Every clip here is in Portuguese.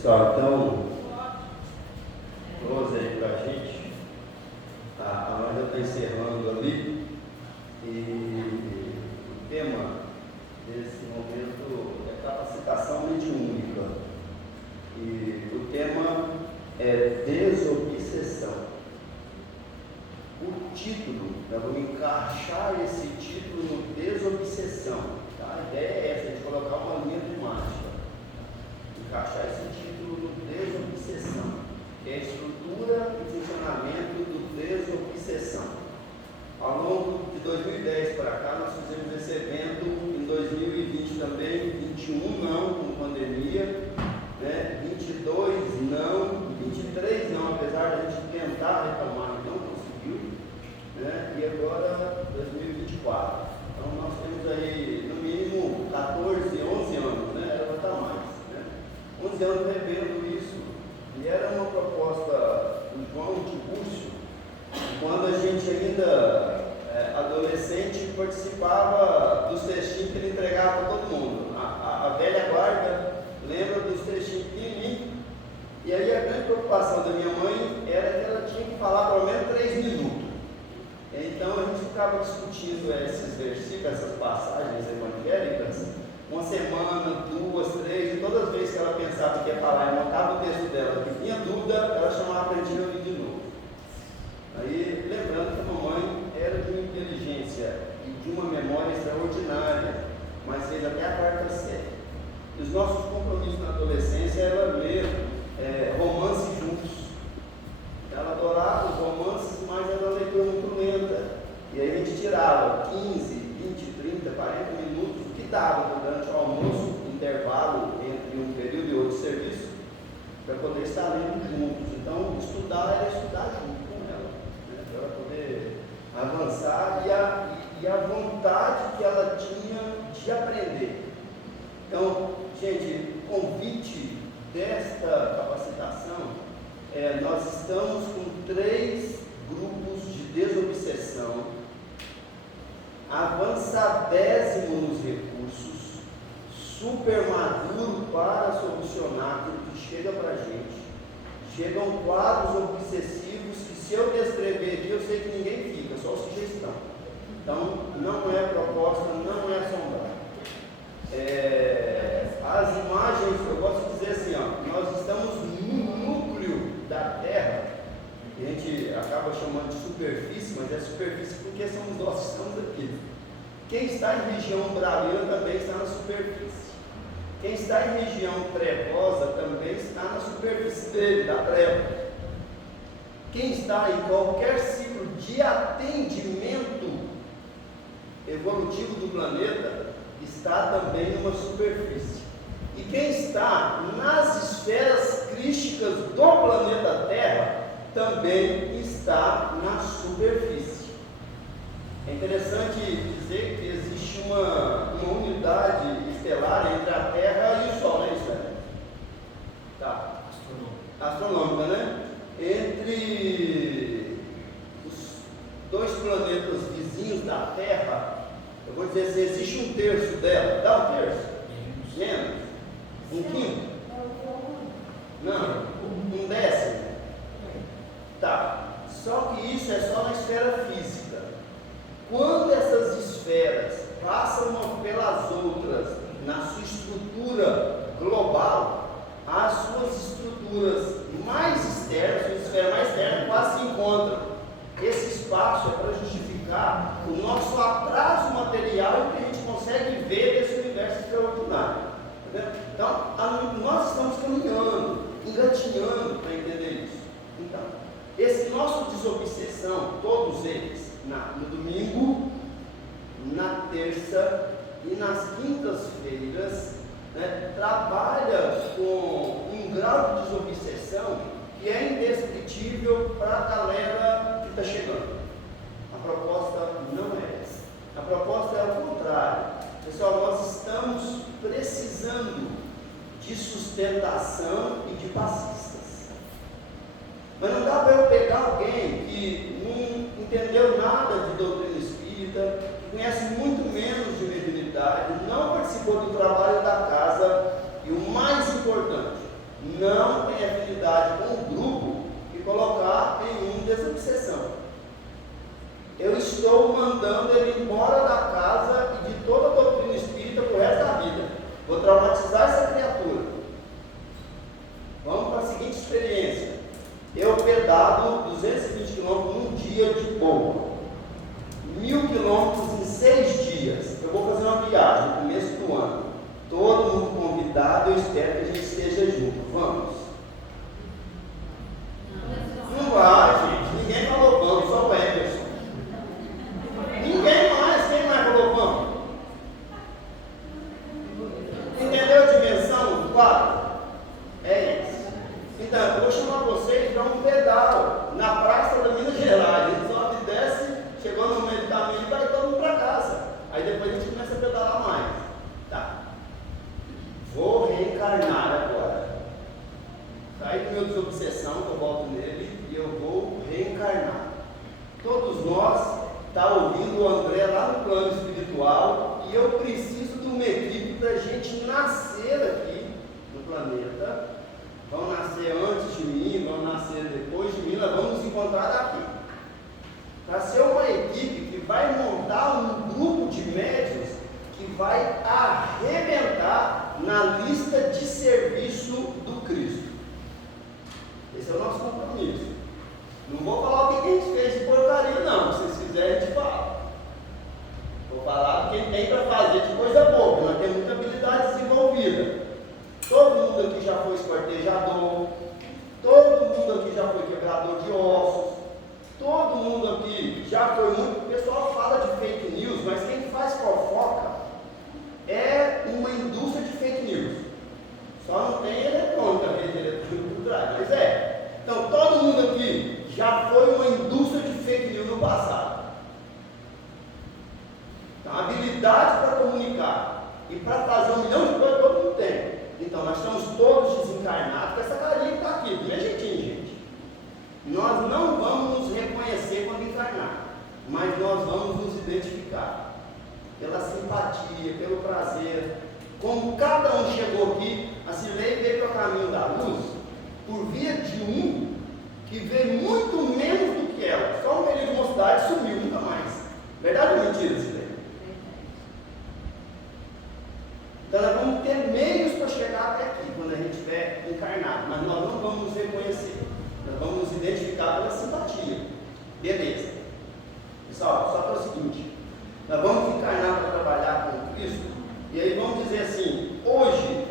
Pessoal, então, close aí pra gente. A nós já está encerrando ali. E o tema desse momento é capacitação mediúnica. E o tema é desobsessão. O título, nós vamos encaixar esse título no desobsessão. Tá? A ideia é essa, de colocar uma linha de marcha. Encaixar esse título no desobsessão, que é a estrutura e funcionamento do desobsessão. Ao longo de 2010 para cá, nós fizemos esse evento, em 2020 também, 21 não, com pandemia, né? 22 não, 23 não, apesar de a gente tentar retomar e não conseguiu, né? E agora 2024. Então nós temos aí, no mínimo, 14, 11 anos, né? Era para estar mais, né? 11 anos revendo isso, e era uma proposta do João Tibúrcio, quando a gente ainda adolescente participava dos textinhos que ele entregava para todo mundo. A velha guarda lembra dos textinhos pequenininhos, e aí a grande preocupação da minha mãe era que ela tinha que falar pelo menos 3 minutos. Então a gente ficava discutindo esses versículos, essas passagens evangélicas, uma semana, 2, 3, e todas as vezes que ela pensava que ia falar e montava o texto dela, que tinha dúvida, ela chamava para a gente ouvir de novo. Aí, lembrando que a mamãe era de uma inteligência e de uma memória extraordinária, mas fez até a quarta série. E os nossos compromissos na adolescência era ler romances juntos. Ela adorava os romances, mas era uma leitura muito lenta. E aí a gente tirava 15, 20, 30, 40 minutos, o que dava durante o almoço, intervalo entre um período e outro serviço, para poder estar lendo juntos. Então, estudar era estudar junto com ela, né? Para ela poder avançar e a vontade que ela tinha de aprender. Então, gente, o convite desta capacitação nós estamos com 3 grupos de desobsessão, avançadésimo nos recursos, super maduro para solucionar tudo que chega para a gente. Chegam quadros obsessivos que, se eu descrever aqui, eu sei que ninguém fica, só sugestão. Então, não é proposta, não é assombrar. As imagens, eu gosto de dizer assim, nós estamos no núcleo da Terra, que a gente acaba chamando de superfície, mas é superfície porque somos nós que estamos aqui. Quem está em região umbralina também está na superfície. Quem está em região trevosa também está na superfície dele, da treva. Quem está em qualquer ciclo de atendimento evolutivo do planeta está também numa superfície. E quem está nas esferas crísticas do planeta Terra também está na superfície. É interessante dizer que existe uma unidade estelar entre a Terra e o Sol, não é isso? Tá. Astronômica, né? Entre os 2 planetas vizinhos da Terra, eu vou dizer assim, existe 1/3 dela. Dá 1/3? Menos? 1/5? Não, 1/10? Tá. Só que isso é só na esfera física. Quando essas esferas passam uma pelas outras na sua estrutura global, as suas estruturas mais externas, sua esfera mais externa, quase se encontram. Esse espaço é para justificar o nosso atraso material e o que a gente consegue ver desse universo extraordinário. Tá, então, nós estamos caminhando, engatinhando para entender isso. Então, esse nosso desobsessão, todos eles, no domingo, na terça e nas quintas-feiras, né, trabalha com um grau de desobsessão que é indescritível para a galera que está chegando. A proposta não é essa. A proposta é o contrário. Pessoal, nós estamos precisando de sustentação e de passistas. Mas não dá para eu pegar alguém que não entendeu nada de doutrina espírita, que conhece muito menos de mediunidade, não participou do trabalho da casa, e o mais importante, não tem afinidade com o grupo e colocar em um desobsessão. Eu estou mandando ele embora da casa e de toda a doutrina espírita para o resto da vida. Vou traumatizar essa criatura. Vamos para a seguinte experiência. Eu pedalo 220 km num dia de boa. 1000 km em 6 dias. Eu vou fazer uma viagem no começo do ano. Todo mundo convidado, eu espero que a gente esteja junto. Vamos? Não vai, gente. Ninguém falou vamos, só o Emerson. Ninguém mais. Quem mais falou vamos? Entendeu a dimensão do quadro? É isso. Então, eu vou chamar vocês para um pedal na Praça da Minas Gerais. A gente sobe e desce, chegou no meio do caminho e vai todo mundo para casa. Aí depois a gente começa a pedalar mais. Tá. Vou reencarnar agora. Saí do meu desobsessão, que eu volto nele, e eu vou reencarnar. Todos nós tá ouvindo o André lá no plano espiritual, e eu preciso de uma equipe para a gente nascer aqui no planeta. Vão nascer antes de mim, vão nascer depois de mim, nós vamos nos encontrar aqui. Para ser uma equipe que vai montar um grupo de médiuns que vai arrebentar na lista de serviço do Cristo. Esse é o nosso compromisso. Não vou falar o que a gente fez de porcaria, não. Se vocês quiserem, a gente fala. Vou falar o que tem para fazer de coisa boa, porque nós temos muita habilidade desenvolvida. Todo mundo aqui já foi esquartejador, todo mundo aqui já foi quebrador de ossos, todo mundo aqui já foi muito. O pessoal fala de fake news, mas quem faz fofoca é uma indústria de fake news. Só não tem eletrônica, rede eletrônica por trás, mas é. Então todo mundo aqui já foi uma indústria de fake news no passado. Então, habilidade para comunicar e para fazer 1 milhão de coisas todo mundo tem. Então, nós estamos todos desencarnados com essa carinha que está aqui, do meu jeitinho, gente. Nós não vamos nos reconhecer quando encarnar, mas nós vamos nos identificar pela simpatia, pelo prazer. Como cada um chegou aqui, a Cirlei veio para o caminho da luz, por via de um que vê muito menos do que ela. Só um período de mocidade sumiu, nunca mais. Verdade ou mentira, Cirlei? Então nós vamos ter meios para chegar até aqui, quando a gente estiver encarnado, mas nós não vamos nos reconhecer, nós vamos nos identificar pela simpatia. Beleza. Pessoal, só que é o seguinte, nós vamos encarnar para trabalhar com Cristo, e aí vamos dizer assim, hoje,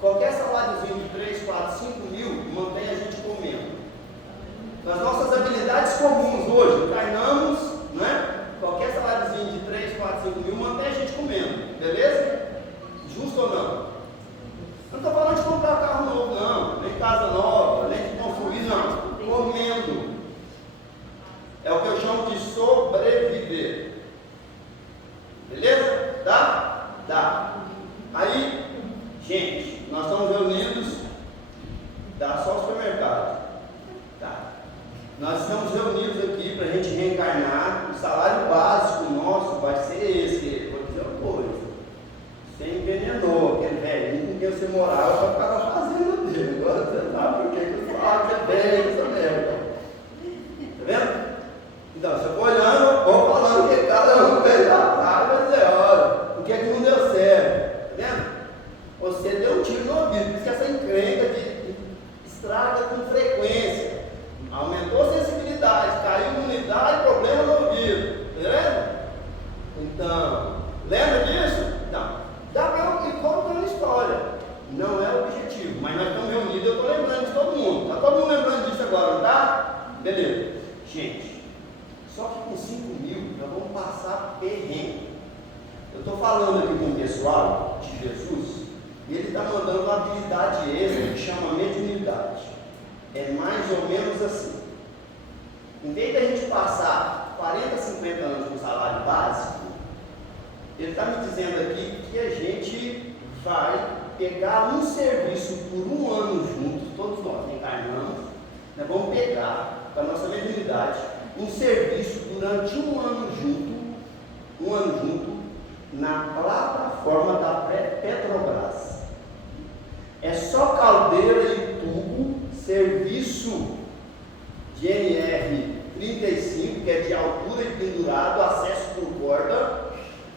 qualquer saláriozinho de 3, 4, 5 mil, mantém a gente comendo. Nas nossas habilidades comuns hoje, encarnamos, não é? Qualquer saláriozinho de 3, 4, 5 mil, mantém a gente comendo, beleza? Justo ou não? Não estou falando de comprar carro novo, não, nem casa nova, nem de construir, não. Comendo. É o que eu chamo de sobreviver. Beleza? Dá? Dá. Aí, gente, nós estamos reunidos. Dá só o supermercado. Tá. Nós estamos reunidos aqui para a gente reencarnar. O salário básico nosso vai ser esse. Vou dizer uma coisa. Você envenenou aquele velhinho com quem você morava para ficar na fazenda dele. Agora você sabe por que eu falo que é velho essa merda. Tá vendo? Então, você foi olhando, vou falando que cada um fez a praga, vai dizer, olha, por que não deu certo? Tá vendo? Você deu um tiro no ouvido, por isso que essa encrenca estraga com frequência. Aumentou a sensibilidade, caiu a imunidade, problema no ouvido. Tá vendo? Então, lembra disso? Não. Dá para ir contando a história. Não é o objetivo, mas nós estamos reunidos, eu estou lembrando de todo mundo. Está todo mundo lembrando disso agora, não está? Beleza. Gente, só que com 5 mil nós vamos passar perrengue. Eu estou falando aqui com o pessoal de Jesus e ele está mandando uma habilidade extra que chama mediunidade. É mais ou menos assim. Em vez da gente passar 40, 50 anos com salário básico, ele está me dizendo aqui que a gente vai pegar um serviço por 1 ano juntos, todos nós encarnamos, nós vamos pegar para a nossa mediunidade um serviço durante 1 ano junto, na plataforma da Petrobras. É só caldeira serviço de NR35, que é de altura e pendurado, acesso por corda,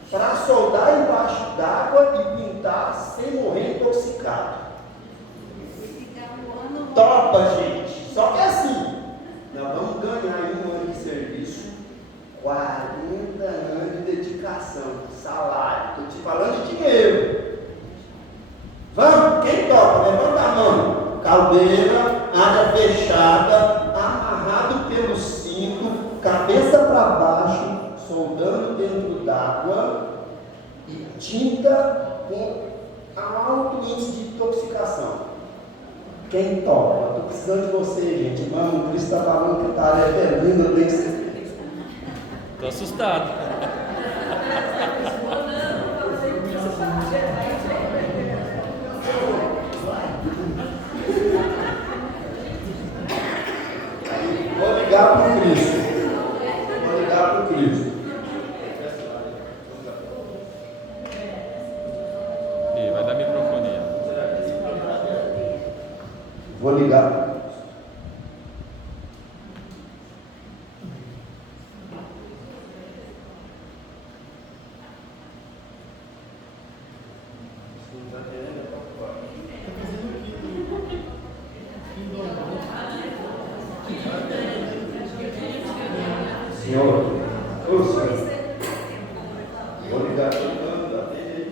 para soldar embaixo d'água e pintar sem morrer intoxicado. Topa, gente! Só que assim, nós vamos ganhar em um ano de serviço 40 anos de dedicação, salário. Estou te falando de dinheiro. Vamos? Quem topa? Levanta a mão. Caldeira, área fechada, amarrado pelo cinto, cabeça para baixo, soldando dentro d'água e tinta com alto índice de intoxicação. Quem topa? Estou precisando de você, gente. Irmão, o Cristo está falando que a tarefa é linda, eu tenho que ser. Estou assustado. Vou ligar para o Cristo. Vou ligar para o Cristo. Ih, vai dar microfonia. Vou ligar para o Cristo. Senhor, ô Senhor, vou ligar para o canto, atende.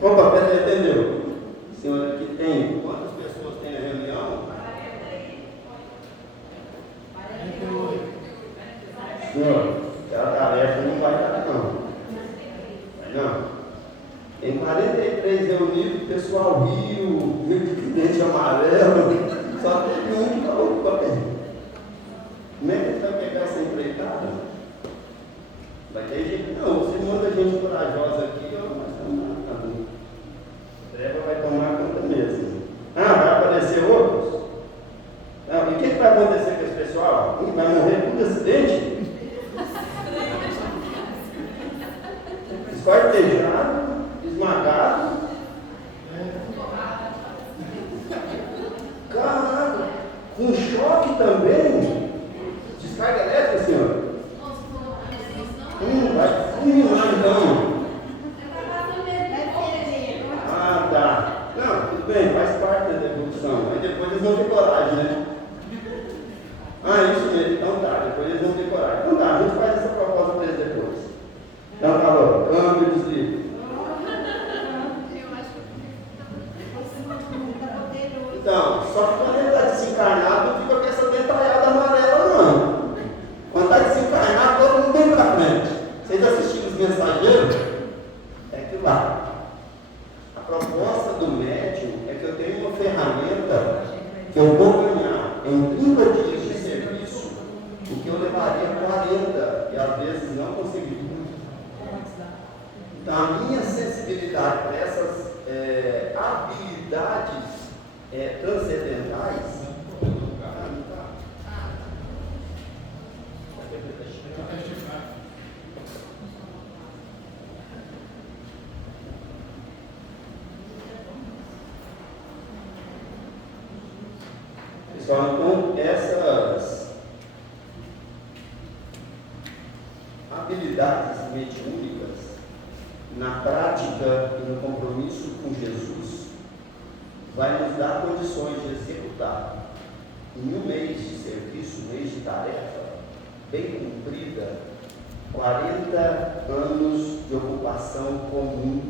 Opa, peraí, atendeu. Senhor, aqui tem, quantas pessoas tem a reunião? 48. Senhor, aquela tarefa não vai dar não. Vai não. Tem 43 reunidos, pessoal riu, de dente amarelo. Só teve um que falou com a perna. Como é que ele vai pegar essa empreitada? Vai ter gente? Não, você manda gente corajosa aqui, ó, nós estamos matando. A treva vai tomar conta mesmo. Ah, vai aparecer outros? Não, e o que vai acontecer com esse pessoal? Vai morrer por acidente? Esquartejado, esmagado. Caraca, com choque também? Descarga elétrica, senhor? Vai fulminar então. Ah, tá. Não, tudo bem, faz parte da evolução. Aí depois eles vão ter coragem, né? Ah, isso mesmo, então tá, depois eles vão ter coragem. Então tá, a gente faz essa proposta para eles depois. Então tá bom, câmbio e desliga. Então, só que quando ele está desencarnado, não fica com essa detalhada amarela, não. Quando está desencarnado, todo mundo vem para frente. Vocês assistiram Os Mensageiros? É que lá. A proposta do médium é que eu tenho uma ferramenta que eu vou ganhar em 30 dias de serviço, o que eu levaria 40 e às vezes não conseguiria. Então, a minha sensibilidade para essas habilidades transcendentais. Pessoal, então essas habilidades mediúnicas na prática e no compromisso com Jesus vai nos dar condições de executar em um mês de serviço, um mês de tarefa bem cumprida, 40 anos de ocupação comum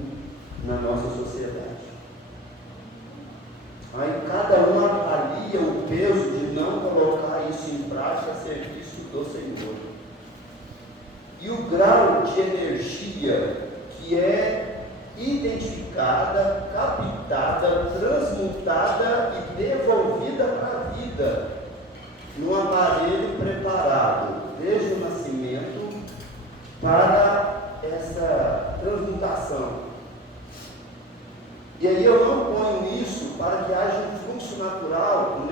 na nossa sociedade. Aí cada um avalia o peso de não colocar isso em prática a serviço do Senhor. E o grau de energia que é identificada, captada, transmutada e devolvida para a vida num aparelho preparado desde o nascimento para essa transmutação. E aí eu não ponho isso para que haja um fluxo natural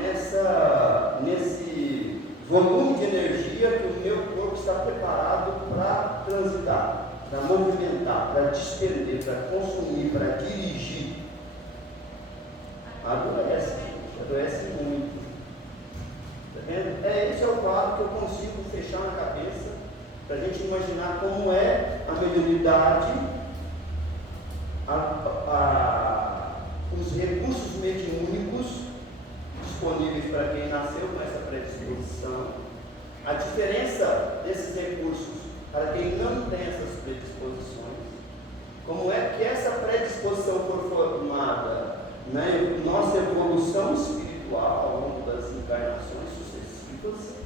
nesse volume de energia que o meu corpo está preparado para transitar, para movimentar, para despender, para consumir, para dirigir. os recursos mediúnicos disponíveis para quem nasceu com essa predisposição, a diferença desses recursos para quem não tem essas predisposições, como é que essa predisposição for formada na nossa evolução espiritual ao longo das encarnações sucessivas,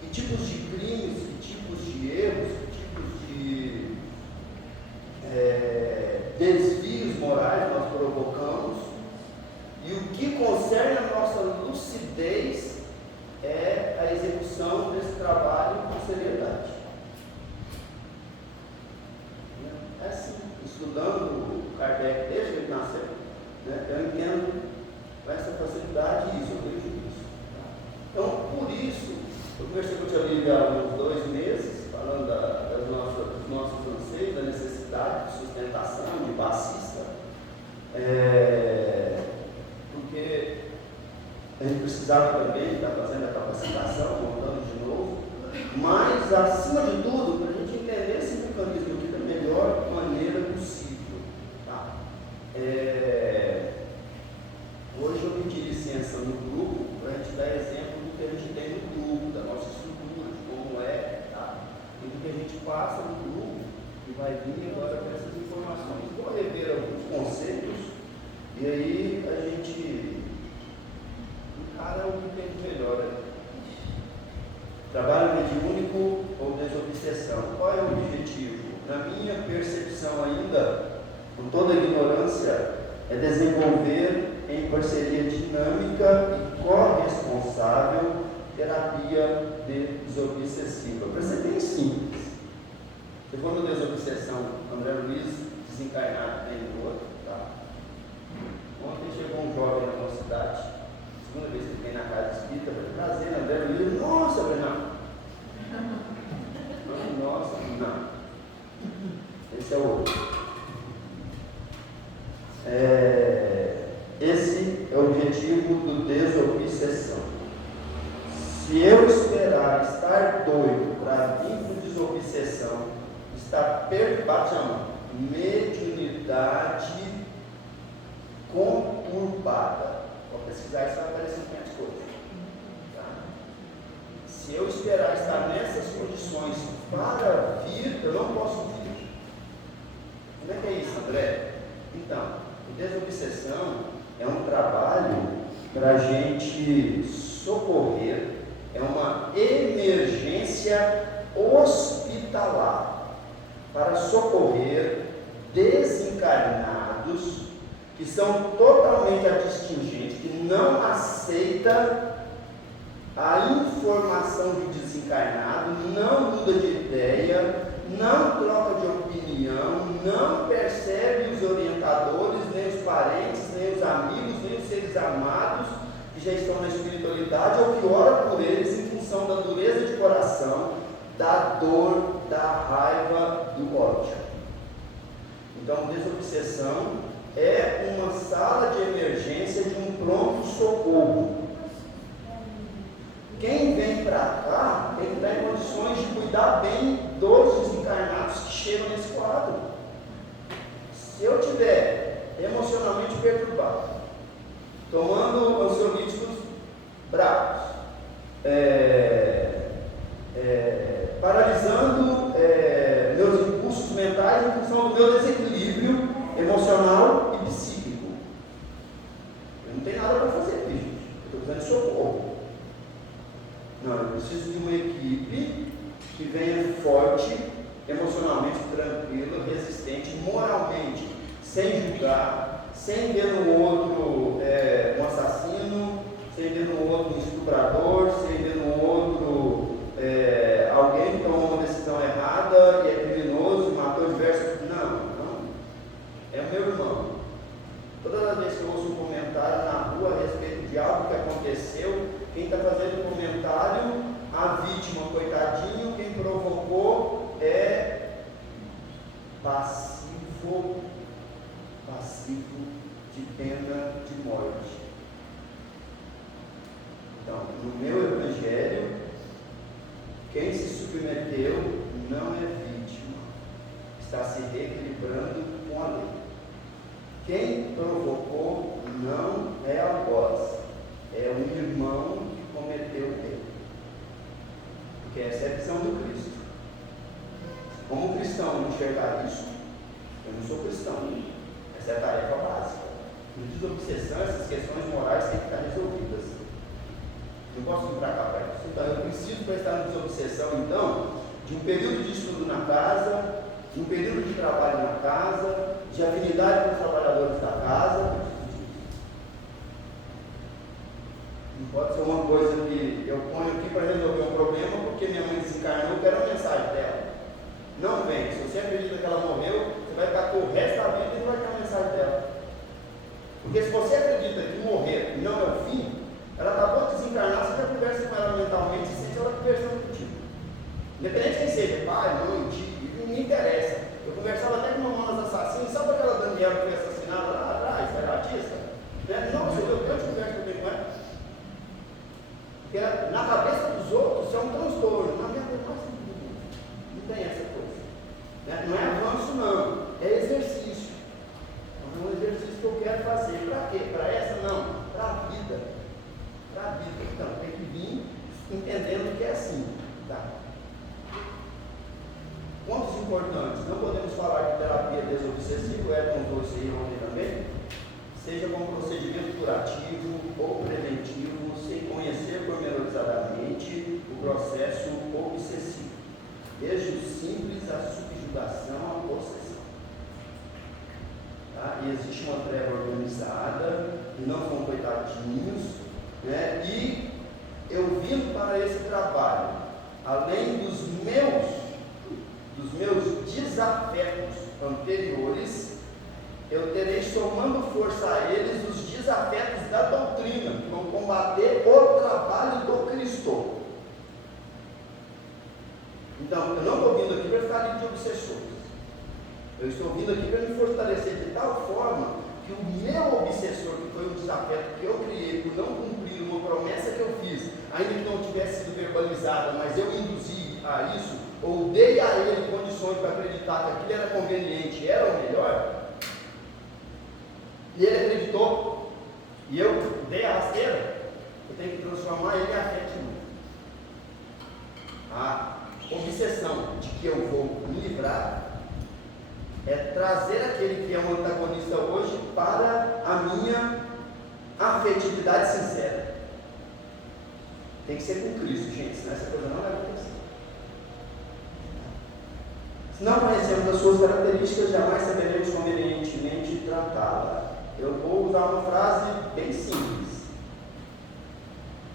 que tipos de crimes, que tipos de erros, que tipos de desvios morais nós provocamos, e o que concerne a nossa lucidez é a execução desse trabalho com seriedade. É assim, estudando Kardec desde que ele nasceu, né, eu entendo com essa facilidade isso, eu vejo isso. Então, por isso, eu conversei com o Tia Lívia há uns 2 meses, falando dos nossos anseios, da necessidade de sustentação, de bassista, porque a gente precisava também estar fazendo a capacitação, montando de novo, mas, acima de tudo, para a gente entender esse mecanismo aqui da melhor maneira possível. Tá? Hoje eu pedi licença no grupo para a gente dar exemplo do que a gente tem no grupo, da nossa estrutura, de como é, tá? E do que a gente passa no grupo e vai vir agora com essas informações. Vou rever alguns conceitos e aí a gente encara o que tem de melhor aí. Trabalho mediúnico ou desobsessão. Qual é o objetivo? Na minha percepção ainda, com toda a ignorância, é desenvolver em parceria dinâmica e corresponsável terapia desobsessiva. Para ser bem simples, se for no desobsessão, André Luiz desencarnado tem do outro, tá? Ontem chegou um jovem na nossa cidade, segunda vez que vem na casa espírita, eu falei, prazer, André Luiz, nossa, Bernardo. Nossa, não. Esse é o outro. Esse é o objetivo do desobsessão. Se eu esperar estar doido para vir com desobsessão, está perturbado, mediunidade conturbada. Vou pesquisar isso, vai aparecer 500 coisas. Tá? Se eu esperar estar nessas condições para vir, eu não posso vir. Como é que é isso, André? Então, o desobsessão é um trabalho para a gente socorrer, é uma emergência hospitalar para socorrer desencarnados que são totalmente adistingentes, que não aceita a informação do desencarnado, não muda de ideia, não troca de opinião, não percebe os orientadores, nem os parentes, nem os amigos, nem os seres amados que já estão na espiritualidade ou que ora por eles em função da dureza de coração, da dor, da raiva, do ódio. Então, desobsessão é uma sala de emergência de um pronto-socorro. Quem vem para cá tem que estar em condições de cuidar bem dos desencarnados que chegam nesse quadro. Se eu estiver emocionalmente perturbado, tomando ansiolíticos bravos, paralisando meus impulsos mentais em função do meu desequilíbrio emocional e psíquico, eu não tenho nada para fazer aqui, gente. Eu estou precisando de socorro. Não, eu preciso de uma equipe que venha forte, emocionalmente tranquila, resistente, moralmente, sem julgar, sem ver no outro um assassino, sem ver no outro um estuprador, sem ver no outro alguém que tomou uma decisão errada e é criminoso, matou diversas. Não. É o meu irmão. Toda vez que eu ouço um comentário na rua a respeito de algo que aconteceu, quem está fazendo o comentário, a vítima, coitadinho, quem provocou é passivo de pena de morte. Então, no meu evangelho, quem se submeteu não é vítima, está se reequilibrando com a lei. Quem provocou não é algoz, é um irmão que cometeu o erro. Porque essa é a visão do Cristo. Como cristão não enxergar isso, eu não sou cristão. Essa é a tarefa básica. No desobsessão, essas questões morais têm que estar resolvidas. Não posso vir para cá para isso. Então, eu preciso, para estar no desobsessão, então, de um período de estudo na casa, de um período de trabalho na casa, de afinidade com os trabalhadores da casa. Não pode ser uma coisa que eu ponho aqui para resolver um problema porque minha mãe desencarnou, eu quero a mensagem dela. Não vem. Se você acredita que ela morreu, você vai ficar com o resto da vida e não vai ter a mensagem dela. Porque se você acredita que morrer não é o fim, ela acabou de desencarnar, você já conversa com ela mentalmente e sente ela conversando contigo. Independente de quem seja, pai, mãe, tio, não me interessa. Eu conversava até com Mamonas Assassinas, sabe aquela Daniela que foi assassinada lá atrás, foi artista? Né? Não, eu te converso também com ela. Porque na cabeça dos outros isso é um transtorno, na minha cabeça não tem essa coisa. Né? Não é avanço não, é exercício. É um exercício que eu quero fazer. Para quê? Para essa não, para a vida. Para a vida. Então, tem que vir entendendo que é assim. Tá? Pontos importantes. Não podemos falar de terapia desobsessiva, o Edson usou isso aí ontem também, seja como procedimento curativo ou preventivo, sem conhecer pormenorizadamente o processo obsessivo, desde o simples à subjugação à possessão. Tá? E existe uma treva organizada, e não são coitadinhos, né? E eu vindo para esse trabalho, além dos meus desafetos anteriores, eu terei somando força a eles os desafetos da doutrina, que vão combater o trabalho do Cristo. Então, eu não estou vindo aqui para ficar livre de obsessores. Eu estou vindo aqui para me fortalecer de tal forma que o meu obsessor, que foi um desafeto que eu criei por não cumprir uma promessa que eu fiz, ainda que não tivesse sido verbalizada, mas eu induzi a isso, ou dei a ele condições para acreditar que aquilo era conveniente, era o melhor, e ele acreditou, e eu dei a rasteira, eu tenho que transformar ele em afeto. A obsessão de que eu vou me livrar é trazer aquele que é um antagonista hoje para a minha afetividade sincera. Tem que ser com Cristo, gente, senão essa coisa não vai acontecer. Se não conhecemos as suas características, jamais saberemos convenientemente tratá-la. Eu vou usar uma frase bem simples.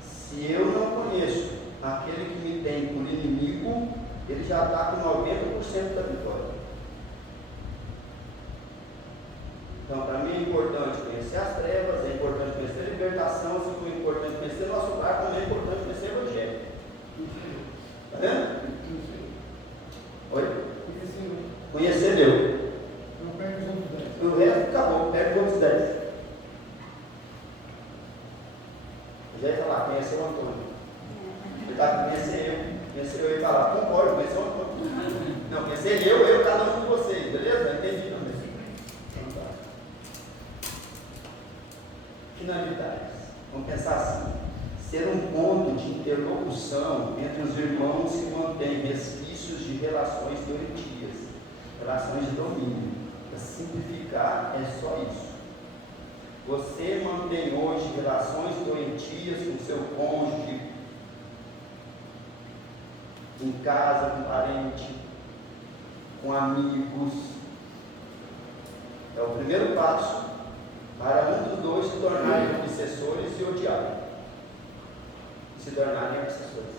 Se eu não conheço aquele que me tem por inimigo, ele já está com 90% da vitória. Então, para mim é importante conhecer as trevas, é importante conhecer a libertação, assim como é importante conhecer o nosso lar, também é importante conhecer o Evangelho. Está vendo? Oi? Conhecer Deus. O resto acabou, perde os outros 10. Eu já ia falar, conhecer o Antônio. Ele está aqui, conhecer eu ia falar, concordo, conhecer o Antônio. Não, conhecer eu, cada um de vocês, beleza? Entendi também. Então tá. Finalidades. Vamos pensar assim: ser um ponto de interlocução entre os irmãos que mantêm resquícios de relações doentias, relações de domínio. Para simplificar, é só isso. Você mantém hoje relações doentias com seu cônjuge, em casa, com parente, com amigos. É o primeiro passo para um dos dois se tornarem obsessores e odiarem. Se tornarem obsessores.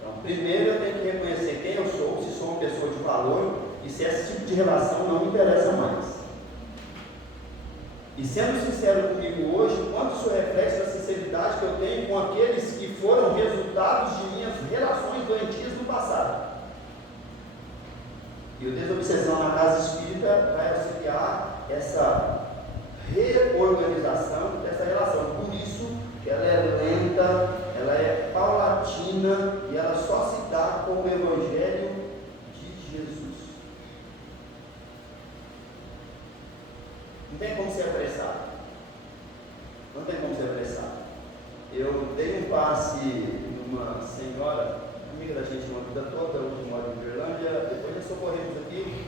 Então, primeiro eu tenho que reconhecer quem eu sou, se sou uma pessoa de valor, e se esse tipo de relação não me interessa mais. E sendo sincero comigo hoje, quanto isso reflete a sinceridade que eu tenho com aqueles que foram resultados de minhas relações doentias no passado. E o Desobsessão na Casa Espírita vai auxiliar essa reorganização dessa relação. Por isso que ela é lenta, ela é paulatina e ela só se dá com o Evangelho de Jesus. Não tem como ser apressado. Não tem como ser apressado. Eu dei um passe numa senhora, amiga da gente uma vida toda, hoje mora em Uberlândia, depois já socorremos aqui.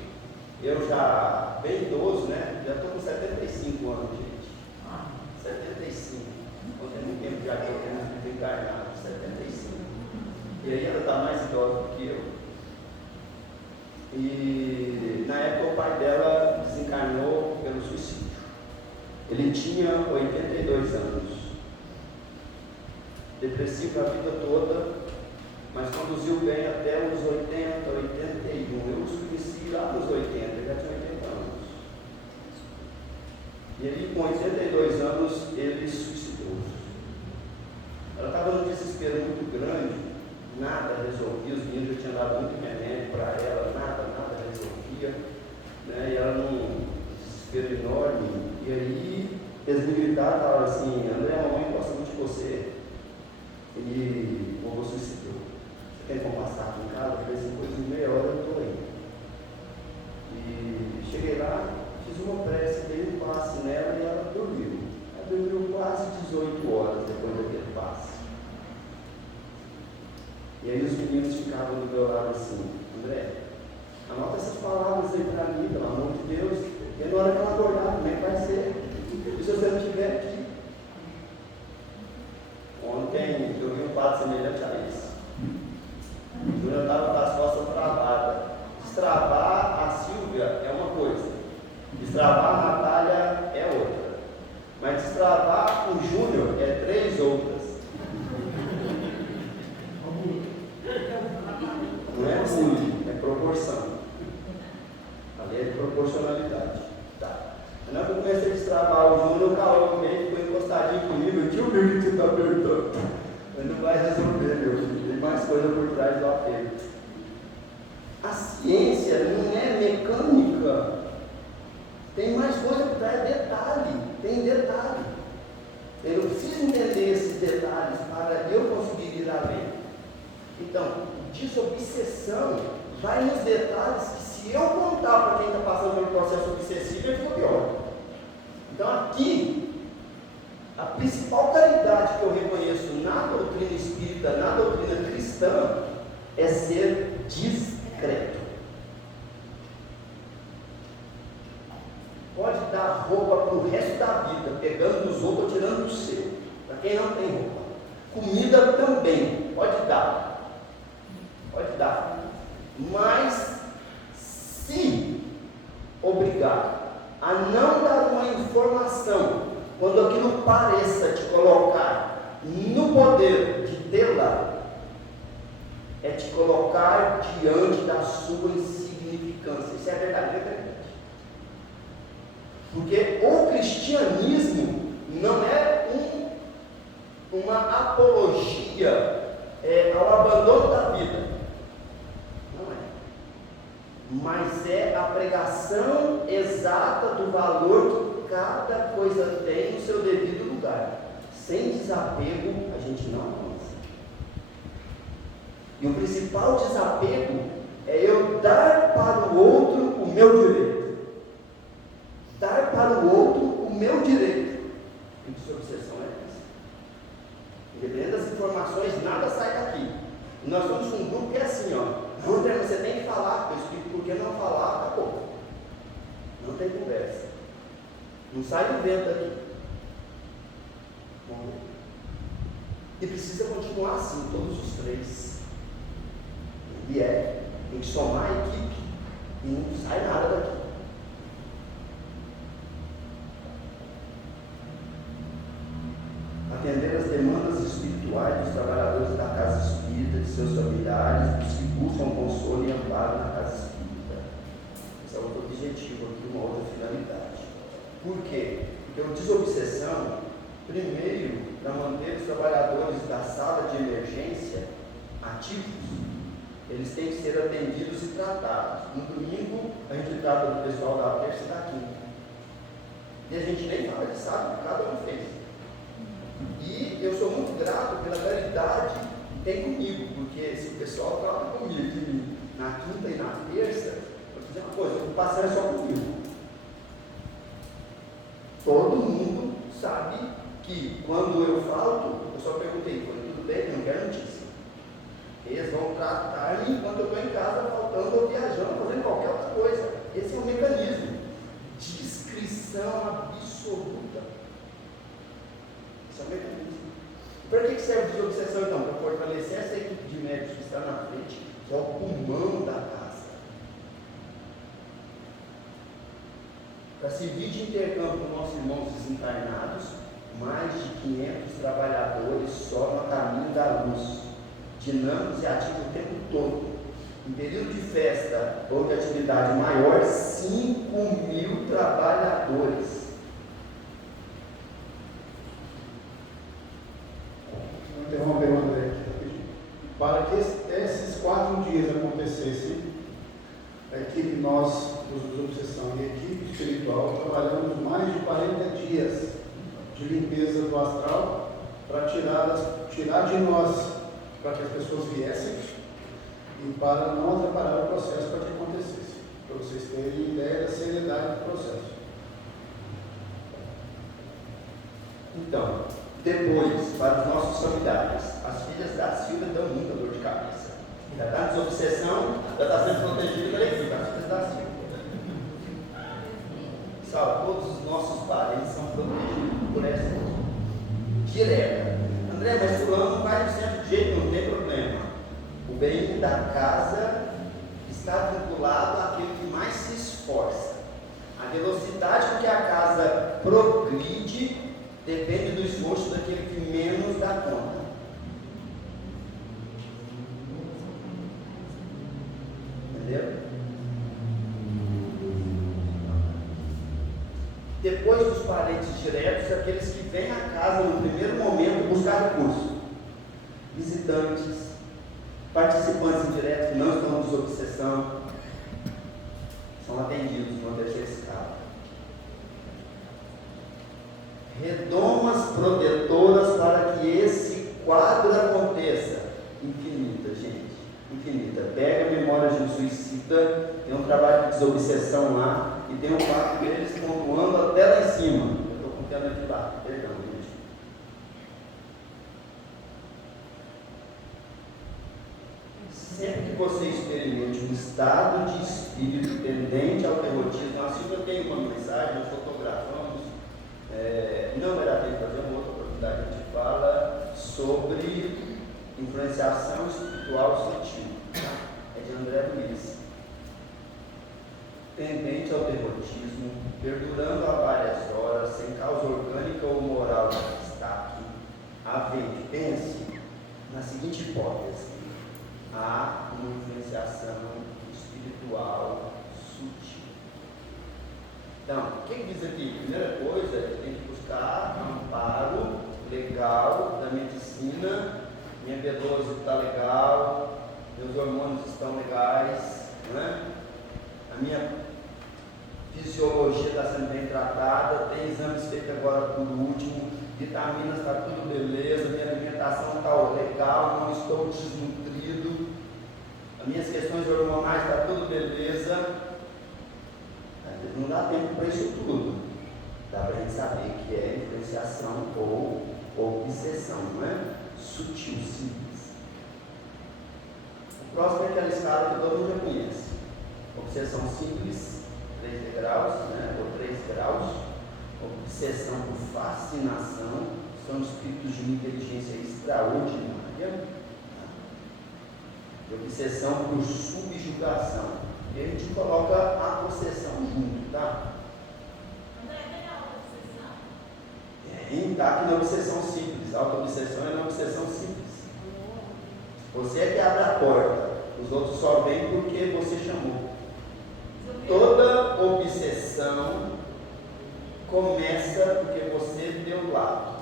Eu já, bem idoso, né? Já estou com 75 anos, gente. 75. Não tem muito tempo já que eu tenho desencarnado, 75. E aí ela está mais idosa do que eu. E na época o pai dela desencarnou pelo suicídio. Ele tinha 82 anos. Depressivo a vida toda, mas conduziu bem até os 80, 81. Eu os conheci lá nos 80, ele já tinha 80 anos. E ele, com 82 anos, ele suicidou. Ela estava num desespero muito grande, nada resolvia, os meninos já tinham dado muito remédio para ela, nada resolvia, né? E ela num desespero enorme. E aí, os militares falaram assim: André, a mamãe gosta muito de você. E o avô suicidou. Você tem como passar aqui em casa? Eu falei assim: depois de meia hora eu estou aí. E cheguei lá, fiz uma prece, dei um passe nela e ela dormiu. Ela dormiu quase 18 horas depois daquele passe. E aí os meninos ficavam do meu lado assim: André, anota essas palavras aí para mim, pelo amor de Deus, porque na hora que ela acordar, como é que vai ser? E se você não estiver aqui? Ontem eu vi um fato semelhante a isso. O Júnior estava com as costas travadas. Destravar a Silvia é uma coisa, destravar a Natália é outra. Mas destravar o Júnior é 3 outras. Não é bullying, é proporção. A lei é de proporcionalidade. Tá. Na hora que eu comecei a destravar o Júnior, o Caô meio ficou encostadinho comigo. Tio, o que você está perguntando? Mas não vai resolver, meu filho. Tem mais coisa por trás do apego. A ciência não é mecânica. Tem mais coisa por trás, detalhe. Tem detalhe. Eu preciso entender esses detalhes para eu conseguir ir além. Então, desobsessão vai nos detalhes que, se eu contar para quem está passando pelo processo obsessivo, ele ficou pior. Então, aqui, a principal caridade que eu reconheço na doutrina espírita, na doutrina cristã, é ser discreto. Pode dar roupa para o resto da vida, pegando dos outros ou tirando do seu, para quem não tem roupa. Comida também, pode dar. Pode dar. Mas, se obrigar a não dar uma informação, quando aquilo pareça te colocar no poder de tê-la, é te colocar diante da sua insignificância. Isso é verdade. Porque o cristianismo não é uma apologia ao abandono da vida. Não é. Mas é a pregação exata do valor que cada coisa tem no seu devido lugar. Sem desapego, a gente não avança. E o principal desapego é eu dar para o outro o meu direito. Dar para o outro o meu direito. E desobsessão é essa. Independente das informações, nada sai daqui. E nós somos um grupo que é assim, ó. Não, André, você tem que falar. Eu explico por que não falar, acabou. Não tem conversa. Não sai do vento aqui. Bom, e precisa continuar assim, todos os 3. E tem que somar a equipe. E não sai nada daqui. Atender as demandas espirituais dos trabalhadores da casa espírita, de seus familiares, dos que buscam consolo e amparo na casa espírita. Esse é outro objetivo aqui, uma outra finalidade. Por quê? Porque a desobsessão, primeiro, para manter os trabalhadores da sala de emergência ativos, eles têm que ser atendidos e tratados. No domingo, a gente trata do pessoal da terça e da quinta. E a gente nem fala de sábado, cada um fez. E eu sou muito grato pela caridade que tem comigo, porque se o pessoal trata comigo na quinta e na terça, eu vou dizer uma coisa, o passar é só comigo. Todo mundo sabe que quando eu falto, eu só perguntei, foi tudo bem? Não quero notícia. Eles vão tratar enquanto eu estou em casa, faltando ou viajando, fazendo qualquer outra coisa. Esse é o mecanismo. Discrição absoluta. Esse é o mecanismo. Para que serve a desobsessão então? Para fortalecer essa equipe de médicos que está na frente, que é o pulmão da casa. Para servir de intercâmbio com nossos irmãos desencarnados, mais de 500 trabalhadores só no caminho da luz, dinâmicos e ativos o tempo todo. Em período de festa ou de atividade maior, 5.000 trabalhadores. Vou interromper o André aqui rapidinho. Para que esses 4 dias acontecessem, a equipe, nós, os de obsessão e a equipe espiritual, trabalhamos mais de 40 dias de limpeza do astral para tirar de nós, para que as pessoas viessem e para não atrapalhar o processo para que acontecesse, para vocês terem ideia da seriedade do processo. Então, depois, para os nossos familiares, as filhas da Silvia dão muita dor de cabeça. Já está em desobsessão, já está sendo protegida pela equipe, as filhas da Silvia. Sabe, todos os nossos parentes são protegidos por essa direta. André, mas fulano não vai no centro de jeito, não tem problema. O bem da casa está vinculado àquele que mais se esforça. A velocidade com que a casa progride depende do esforço daquele que menos dá conta. Entendeu? Depois dos parentes diretos, aqueles que vêm à casa no primeiro momento buscar recurso. Visitantes, participantes indiretos que não estão em desobsessão, são atendidos numa terceira escala. Redomas protetoras para que esse quadro aconteça. Infinita, gente. Infinita. Pega a memória de um suicida, tem um trabalho de desobsessão lá, e tem um quadro deles pontuando até lá em cima. Eu estou contando aqui lá, perdão, gente. Sempre que você experimente um estado de espírito tendente ao derrotismo, assim eu tenho uma mensagem, nós fotografamos, não era tempo de fazer uma outra oportunidade, a gente fala sobre influenciação espiritual sutil, é de André Luiz. Tendente ao derrotismo, perdurando há várias horas, sem causa orgânica ou moral de destaque, havendo, pense na seguinte hipótese: há uma influenciação espiritual sutil. Então, o que diz aqui? Primeira coisa, é que tem que buscar amparo legal da medicina. Minha B12 está legal, meus hormônios estão legais, não é? A minha fisiologia está sendo bem tratada, tem exames feitos agora por último, vitaminas está tudo beleza, minha alimentação está legal, não estou desnutrido, as minhas questões hormonais está tudo beleza. Às vezes não dá tempo para isso tudo, dá para a gente saber que é influenciação ou obsessão, não é? Sutil, simples. O próximo é aquela escala que todo mundo já conhece. Obsessão simples, 3 degraus, né? Ou 3 graus. Obsessão por fascinação, são espíritos de uma inteligência extraordinária. E obsessão por subjugação. E a gente coloca a possessão junto, tá? Está aqui na obsessão simples. A auto-obsessão é na obsessão simples. Você é que abre a porta, os outros só vêm porque você chamou. Toda obsessão começa porque você deu lado.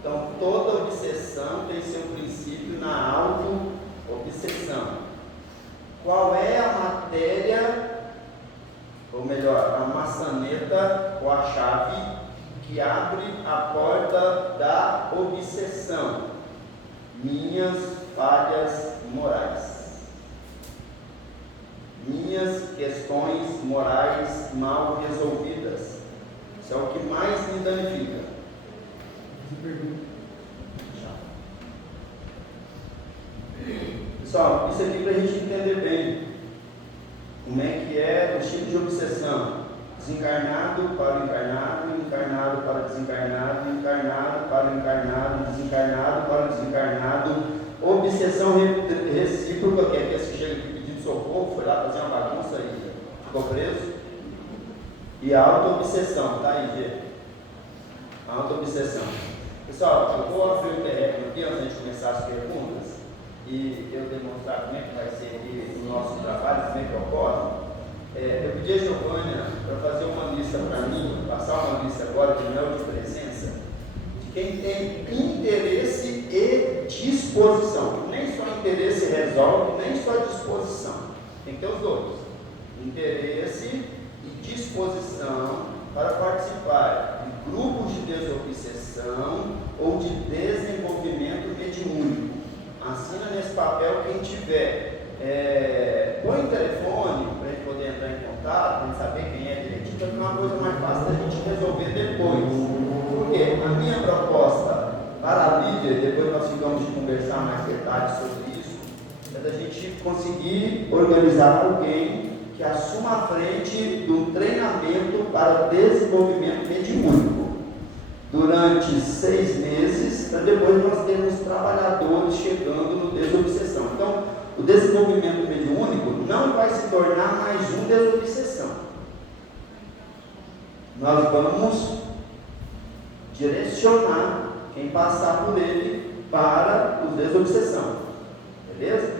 Então, toda obsessão tem seu princípio na auto-obsessão. Qual é a matéria, ou melhor, a maçaneta ou a chave que abre a porta da obsessão? Minhas falhas morais, minhas questões morais mal resolvidas. Isso é o que Pessoal, isso aqui para a gente entender bem como é que é o tipo de obsessão. Desencarnado para o encarnado, encarnado para o desencarnado, encarnado para o encarnado, desencarnado para o desencarnado, obsessão recíproca, que é que você chega aqui pedindo socorro, foi lá fazer uma bagunça e ficou preso, e a auto-obsessão, tá aí, gente? A auto-obsessão. Pessoal, eu vou abrir o terreno aqui antes de começar as perguntas e eu demonstrar como é que vai ser aqui o nosso trabalho, como é que ocorre. Eu pedi a Giovânia para fazer uma lista para mim, passar uma lista agora de não de presença, de quem tem interesse e disposição. Nem só interesse resolve, nem só disposição. Tem que ter os dois. Interesse e disposição para participar de grupos de desobsessão ou de desenvolvimento mediúnico. Assina nesse papel quem tiver. Põe o telefone para a gente poder entrar em contato, para a gente saber quem é direitinho, para ficar uma coisa mais fácil da gente resolver depois. Porque a minha proposta para a Lídia, depois nós ficamos de conversar mais detalhes sobre isso, é da gente conseguir organizar alguém que assuma a frente do treinamento para desenvolvimento mediúnico durante 6 meses, para depois nós termos trabalhadores chegando no desobsessão. Então, o desenvolvimento mediúnico não vai se tornar mais um desobsessão. Nós vamos direcionar quem passar por ele para o desobsessão. Beleza?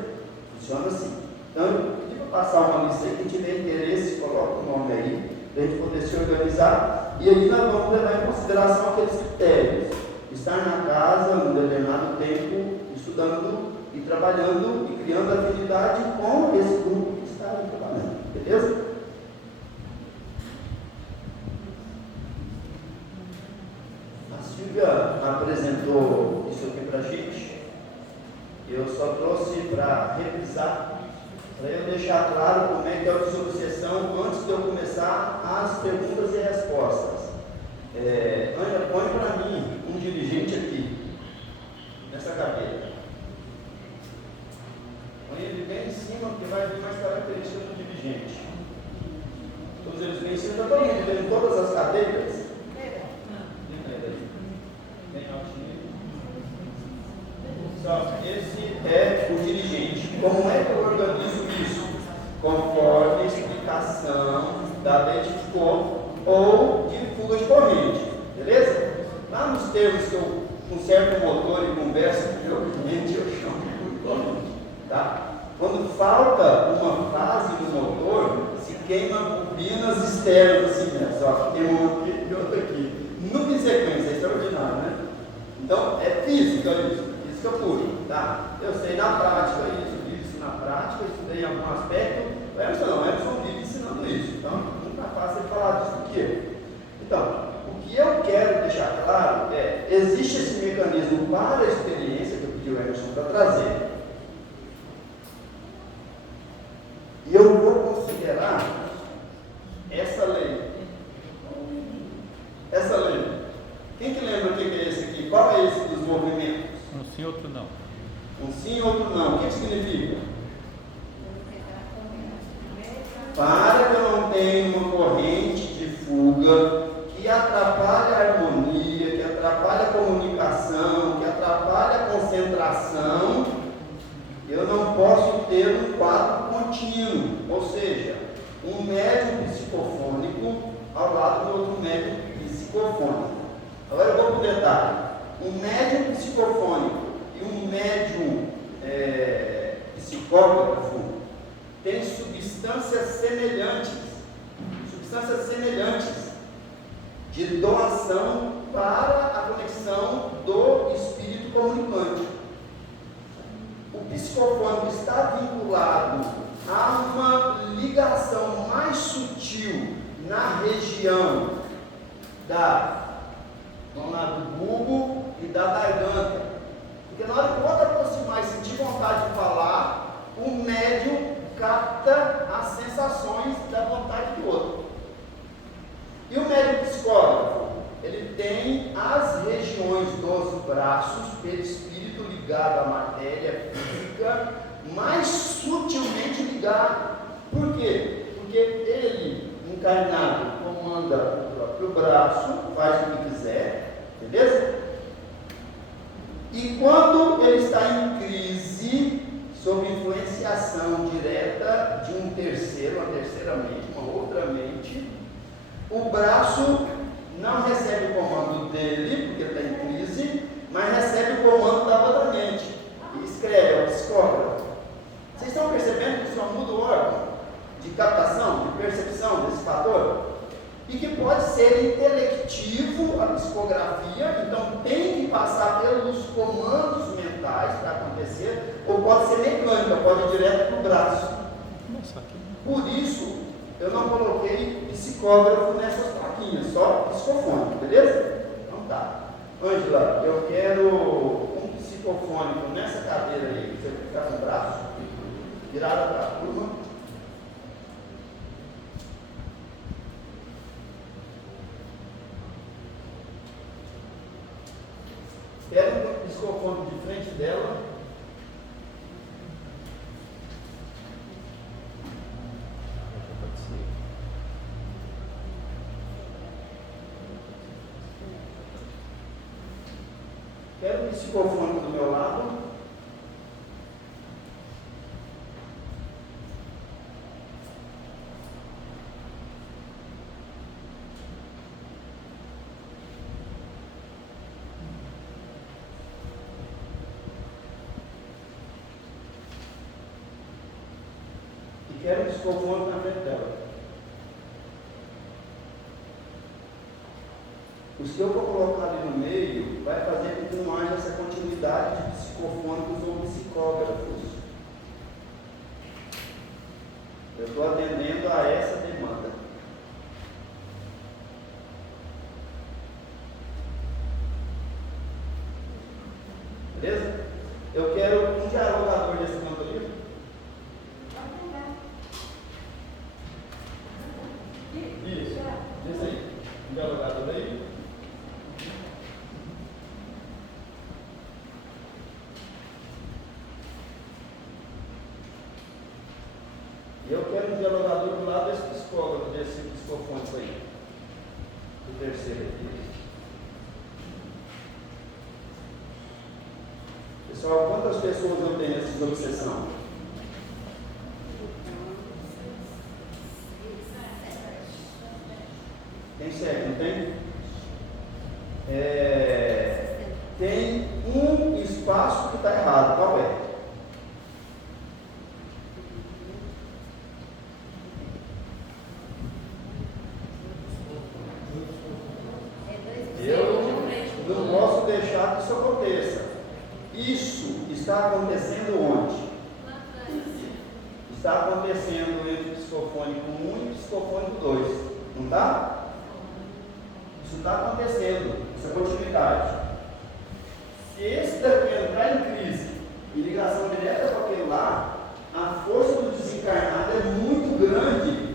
Funciona assim. Então, eu pedi para passar uma lista aí, quem tiver interesse, coloca o nome aí, para a gente poder se organizar. E aí nós vamos levar em consideração aqueles critérios. Estar na casa, num determinado tempo, estudando e trabalhando e criando afinidade com esse grupo que está aí trabalhando. Beleza? A Silvia apresentou isso aqui para a gente. Eu só trouxe para revisar, para eu deixar claro como é que é a desobsessão antes de eu começar as perguntas e respostas. Ana, põe para mim um dirigente aqui, nessa cadeira. Põe ele bem em cima, porque vai vir mais características do dirigente. Todos eles bem em cima, está todo mundo vendo todas as cadeiras? Bem altinho. Então, esse é o dirigente. Como é que eu organizo isso? Conforme a explicação da lei de Foucault ou de fuga de corrente. Beleza? Lá nos termos que eu conserto o motor e converso com o meu cliente, eu chamo de fuga de corrente. Tá? Quando falta uma fase do motor, se queima bobinas externas assim, né? Só que tem uma aqui e outra aqui. Nunca em sequência, é extraordinário, né? Então, é física isso, física pura, tá? Eu sei na prática isso, vivo isso na prática, estudei em algum aspecto, Emerson vive ensinando isso, então, muito mais fácil ele falar disso do que eu. Então, o que eu quero deixar claro é, existe esse mecanismo para a experiência que eu pedi o Emerson para trazer, e eu vou considerar essa lei. Essa lei. Quem que lembra o que é esse aqui? Qual é esse dos movimentos? Um sim, outro não. Um sim, outro não. O que significa? Para que eu não tenha uma corrente de fuga que atrapalhe a harmonia, que atrapalhe a comunicação, que atrapalhe a concentração, eu não posso ter um quadro contínuo, ou seja, um médium psicofônico ao lado do outro médium psicofônico. Agora eu vou para o detalhe. Um médium psicofônico e um médium psicógrafo têm substâncias semelhantes de doação para a conexão do espírito comunicante. O psicofônico está vinculado a uma ligação mais sutil na região do bulbo e da garganta. Porque na hora que o outro aproximar e sentir vontade de falar, o médium capta as sensações da vontade do outro. E o médium psicógrafo, ele tem as regiões dos braços, perispírito ligado à matéria física, mais sutilmente ligado. Por quê? Porque ele, encarnado, comanda o próprio braço, faz o que quiser, beleza? E quando ele está em crise, sob influenciação direta de um terceiro, uma terceira mente, uma outra mente, o braço não recebe o comando dele, porque ele está em crise, mas recebe o comando da outra mente. E escreve, é o psicógrafo. Vocês estão percebendo que só muda o órgão de captação, de percepção desse fator? E que pode ser intelectivo a psicografia, então tem que passar pelos comandos mentais para acontecer, ou pode ser mecânica, pode ir direto para o braço. Por isso, eu não coloquei psicógrafo nessas plaquinhas, só psicofônico, beleza? Então tá. Ângela, eu quero um psicofônico nessa cadeira aí, você ficar com o braço virado para a turma. Quero um psicofone de frente dela. Quero um psicofone do meu lado. Quero um psicofone na frente dela. Os que eu vou colocar ali no meio vai fazer com que não haja essa continuidade de psicofônicos ou psicógrafos. Eu estou atendendo a essa demanda. Beleza? Eu quero um dialogador desse canto ali. Isso, esse aí, um dialogador aí. E eu quero um dialogador do lado desse psicólogo, desse psicofone aí. O terceiro aqui. Pessoal, quantas pessoas não têm essa obsessão? Tem 7, não tem? Tem um espaço que está errado. Qual é? Eu não posso deixar que isso aconteça. Isso está acontecendo onde? Está acontecendo entre o psicofônico 1 e o psicofônico 2. Não está? Isso está acontecendo, essa continuidade. Se esse daqui entrar em crise e ligação direta com aquele lá, a força do desencarnado é muito grande.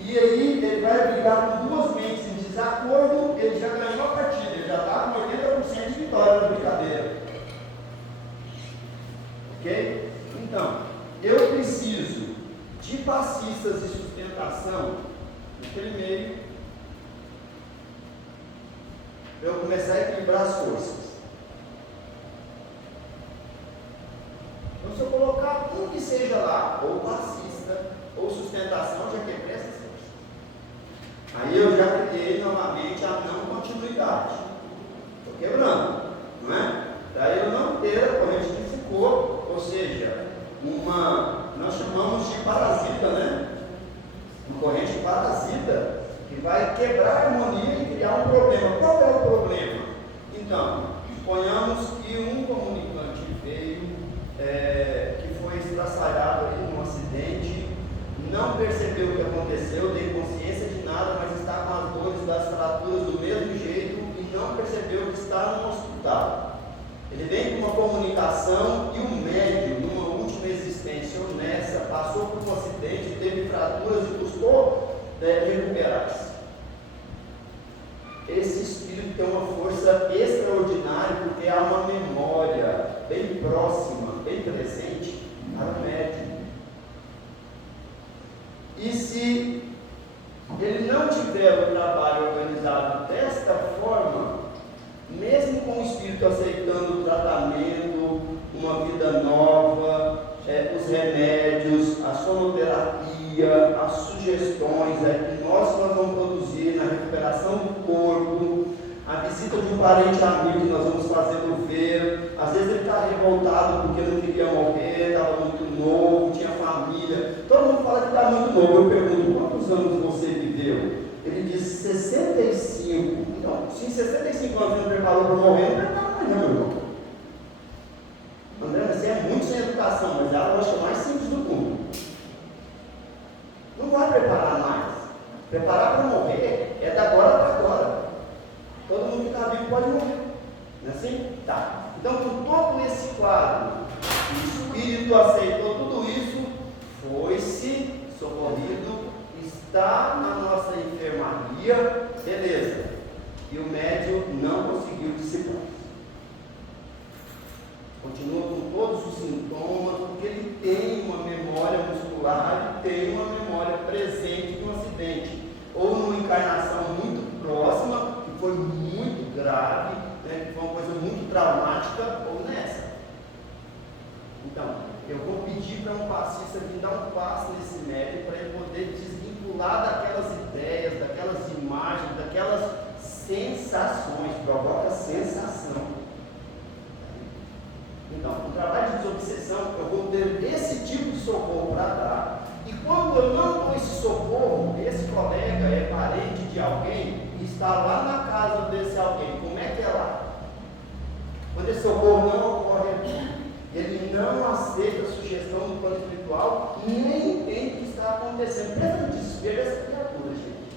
E aí ele vai brigar com duas mentes em desacordo, ele já ganhou a partida, ele já está com 80% de vitória na brincadeira. Ok? Então, eu preciso de passistas de sustentação naquele meio, para eu começar a equilibrar as forças. Então, se eu colocar um que seja lá, ou passista, ou sustentação, já quebrei essas forças. Aí eu já criei novamente a não continuidade. Estou quebrando, não é? Daí eu não ter a corrente que ficou, ou seja, nós chamamos de parasita, né? Uma corrente parasita que vai quebrar a harmonia e criar um problema. Qual é o problema? Então, suponhamos que um comunicante veio, que foi estraçalhado aí num acidente, não percebeu o que aconteceu, tem consciência de nada, mas está com as dores das fraturas do mesmo jeito e não percebeu que está no hospital. Ele vem com uma comunicação e um médium, numa última existência honesta, passou por um acidente, teve fraturas e custou recuperar-se. Esse espírito tem uma força extraordinária, porque há uma memória bem próxima, bem presente, para o médium. E se ele não tiver o trabalho organizado desta forma, mesmo com o espírito aceitando o tratamento, uma vida nova, os remédios, a sonoterapia, as sugestões que nós vamos produzir na recuperação do corpo, a visita de um parente amigo que nós vamos fazê-lo ver, às vezes ele está revoltado porque não queria morrer, estava muito novo, tinha família, todo mundo fala que está muito novo. Eu pergunto, quantos anos você viveu? Ele diz 65. Então, se em 65 anos ele preparou para morrer, não prepara mais não, meu irmão. André, você é muito sem educação, mas é a lógica mais simples do mundo. Não vai preparar mais. Preparar para morrer é da agora para agora. Todo mundo que está vivo pode morrer. Não é assim? Tá. Então, com todo esse quadro, o Espírito aceitou tudo isso, foi-se socorrido, está na nossa enfermaria, beleza. E o médium não conseguiu dissipar. Continua com todos os sintomas, porque ele tem uma memória muscular, ele tem uma memória presente de um acidente, ou numa encarnação muito próxima, que foi muito grave, que foi uma coisa muito traumática, ou nessa. Então, eu vou pedir para um passista vir dar um passo nesse médium, para ele poder desvincular daquelas ideias, daquelas imagens, daquelas sensações, provoca sensação. Então, no trabalho de desobsessão, eu vou ter esse tipo de socorro para dar. E quando eu não dou esse socorro, esse colega é parente de alguém e está lá na casa desse alguém, como é que é lá? Quando esse socorro não ocorre aqui, ele não aceita a sugestão do plano espiritual, nem entende o que está acontecendo. Pensa no desespero dessa criatura, gente.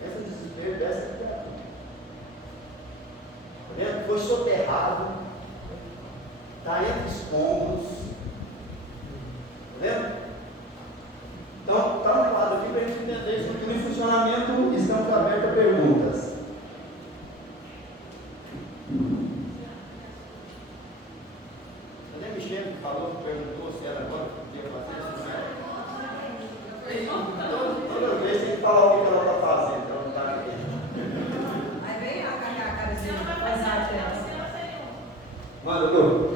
Pensa no desespero dessa criatura. Tá vendo? Foi soterrado. Está entre escombros. Está vendo? Então, está no quadro aqui para a gente entender isso. Porque no funcionamento estamos abertos a perguntas. Cadê a Michelle que falou, que perguntou se era agora que podia fazer isso? Toda vez tem que falar o que ela está fazendo. Ela não está aqui. Aí vem a carinha de paisagem dela. Manda, Lu.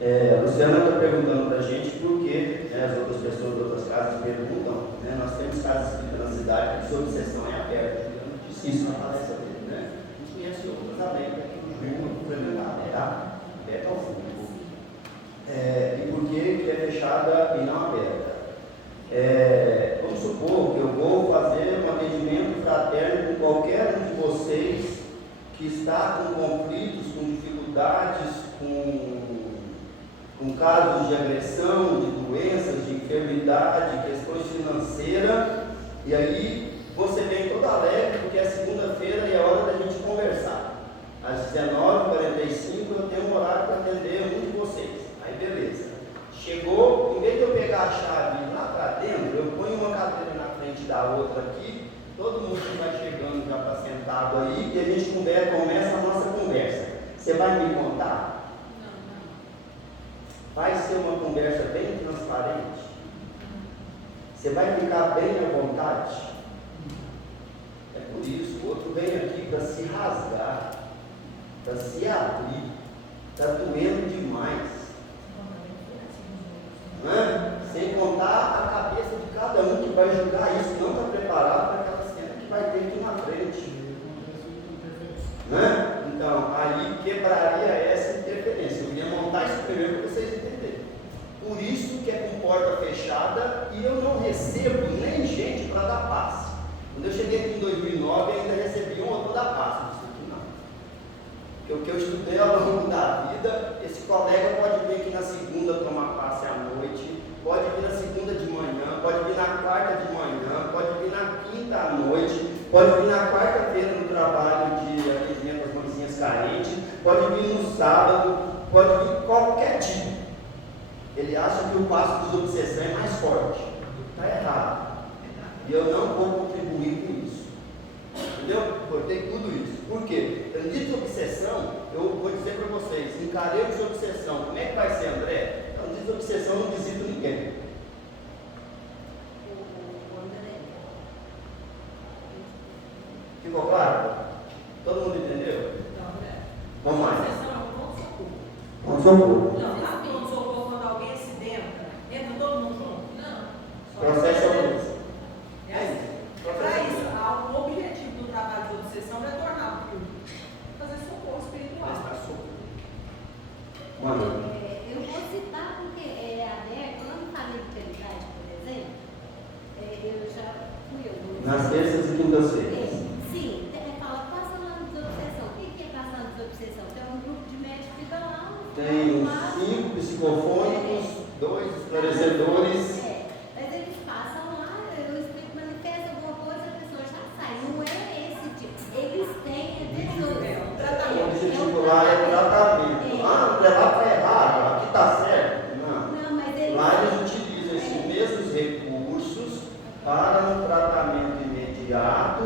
A Luciana está perguntando para a gente por que as outras pessoas de outras casas perguntam. Nós temos casas espíritas na cidade que a desobsessão é aberta. Juliana disse isso na palestra dele. A gente conhece outras abertas aqui no Rio, tá? Aberta ao público. E por que é fechada e não aberta? Vamos supor que eu vou fazer um atendimento fraterno com qualquer um de vocês que está com conflitos, com dificuldades, com casos de agressão, de doenças, de enfermidade, questões financeiras, e aí você vem todo alegre, porque é segunda-feira e é hora da gente conversar. Às 19h45 eu tenho um horário para atender um de vocês. Aí beleza. Chegou, em vez de eu pegar a chave lá para dentro, eu ponho uma cadeira na frente da outra aqui, todo mundo que vai chegando já está sentado aí, e a gente começa a nossa conversa. Você vai me contar? Vai ser uma conversa bem transparente? Você vai ficar bem à vontade? É por isso, o outro vem aqui para se rasgar, para se abrir, está doendo demais. Não é? Sem contar a cabeça de cada um que vai julgar isso, não está preparado para aquela cena que vai ter aqui na frente. Não é? Então, aí quebraria essa interferência. Eu queria montar isso primeiro para vocês entenderem. Por isso que é com porta fechada e eu não recebo nem gente para dar passe. Quando eu cheguei aqui em 2009, eu ainda recebi um outro da passe. Isso aqui não. Porque o que eu estudei ao longo da vida, esse colega pode vir aqui na segunda tomar passe à noite, pode vir na segunda de manhã, pode vir na quarta de manhã, pode vir na quinta à noite, pode vir na quarta-feira no trabalho de atendimento às passo desobsessão é mais forte. Está errado. E eu não vou contribuir com isso. Entendeu? Cortei tudo isso. Por quê? Eu disse desobsessão, eu vou dizer para vocês, encarei desobsessão. Como é que vai ser, André? Eu disse desobsessão, eu não visito ninguém. Ficou claro? Todo mundo entendeu? Vamos lá. Pronto-socorro. Não, lá pronto-socorro, quando alguém acidenta, entra todo mundo junto? Não. Processo é isso. É isso. É para isso. O objetivo do trabalho de obsessão é tornar o público. Fazer socorro espiritual. Mano. Eu vou citar porque aberto, lá no Família de Caridade, por exemplo, eu já fui Nas terças e quintas-feiras. Sim, fala, passa lá no desobsessão. O que é passar no desobsessão? Tem um grupo de médicos que dão lá. Tem uns 5 psicofônicos, 2 esclarecedores. Mas eles passam lá, eu explico, manifesta alguma coisa, a pessoa já sai. Não é esse tipo. Eles têm O objetivo lá é o tratamento. Levar para errado, aqui está certo. Não. mas eles... Lá eles utilizam esses mesmos recursos para um tratamento imediato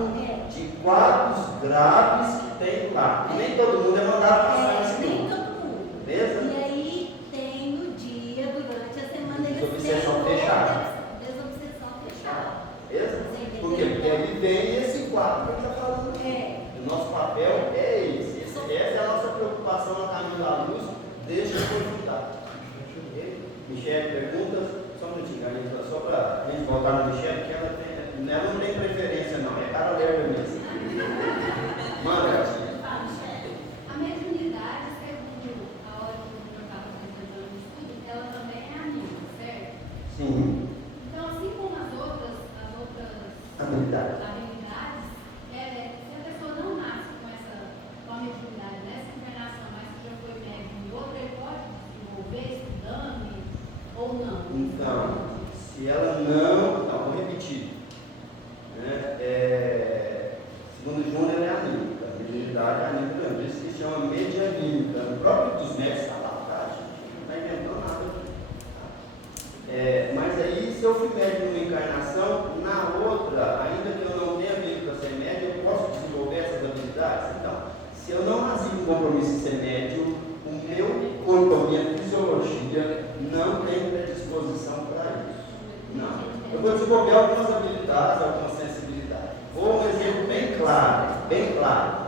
de quadros graves que tem lá. E nem todo mundo é mandado passar nesse nem grupo. todo mundo. Beleza? E aí tem no dia, durante a semana, eles Desobsessão têm fechada. Desobsessão fechada. Beleza? Por quê? Porque ele tem esse quadro que a gente está falando aqui. O nosso papel é esse. Essa é a nossa preocupação no caminho da luz, desde a oportunidade. Michele, perguntas? Só um minutinho, Anitta, só para a gente voltar na Michele, que ela não tem preferência, não. É cara lerda mesmo. Manda. A mediunidade, segundo a hora que eu estava apresentando o estudo, ela também é amiga, certo? Sim. Então, assim como as outras Habilidade. habilidades, se a pessoa não nasce com a mediunidade nessa encarnação, mas que já foi médium em outra, ele pode desenvolver estudando ou não? Então, se ela não, vou repetir. Segundo Júnior, ela é anímica. A mediunidade é anímica mesmo. Por isso que se chama medianímica. O próprio dos médicos está lá, tá? A gente não está inventando nada aqui. Mas aí, se eu fui médium numa encarnação, na outra, ainda que eu não tenha vindo para ser médium, eu posso desenvolver essas habilidades? Então, se eu não nasci com compromisso em ser médium, o meu corpo, a minha fisiologia não tem predisposição para isso. Não. Eu vou desenvolver algumas habilidades, algumas sensibilidades. Vou um exemplo bem claro, bem claro.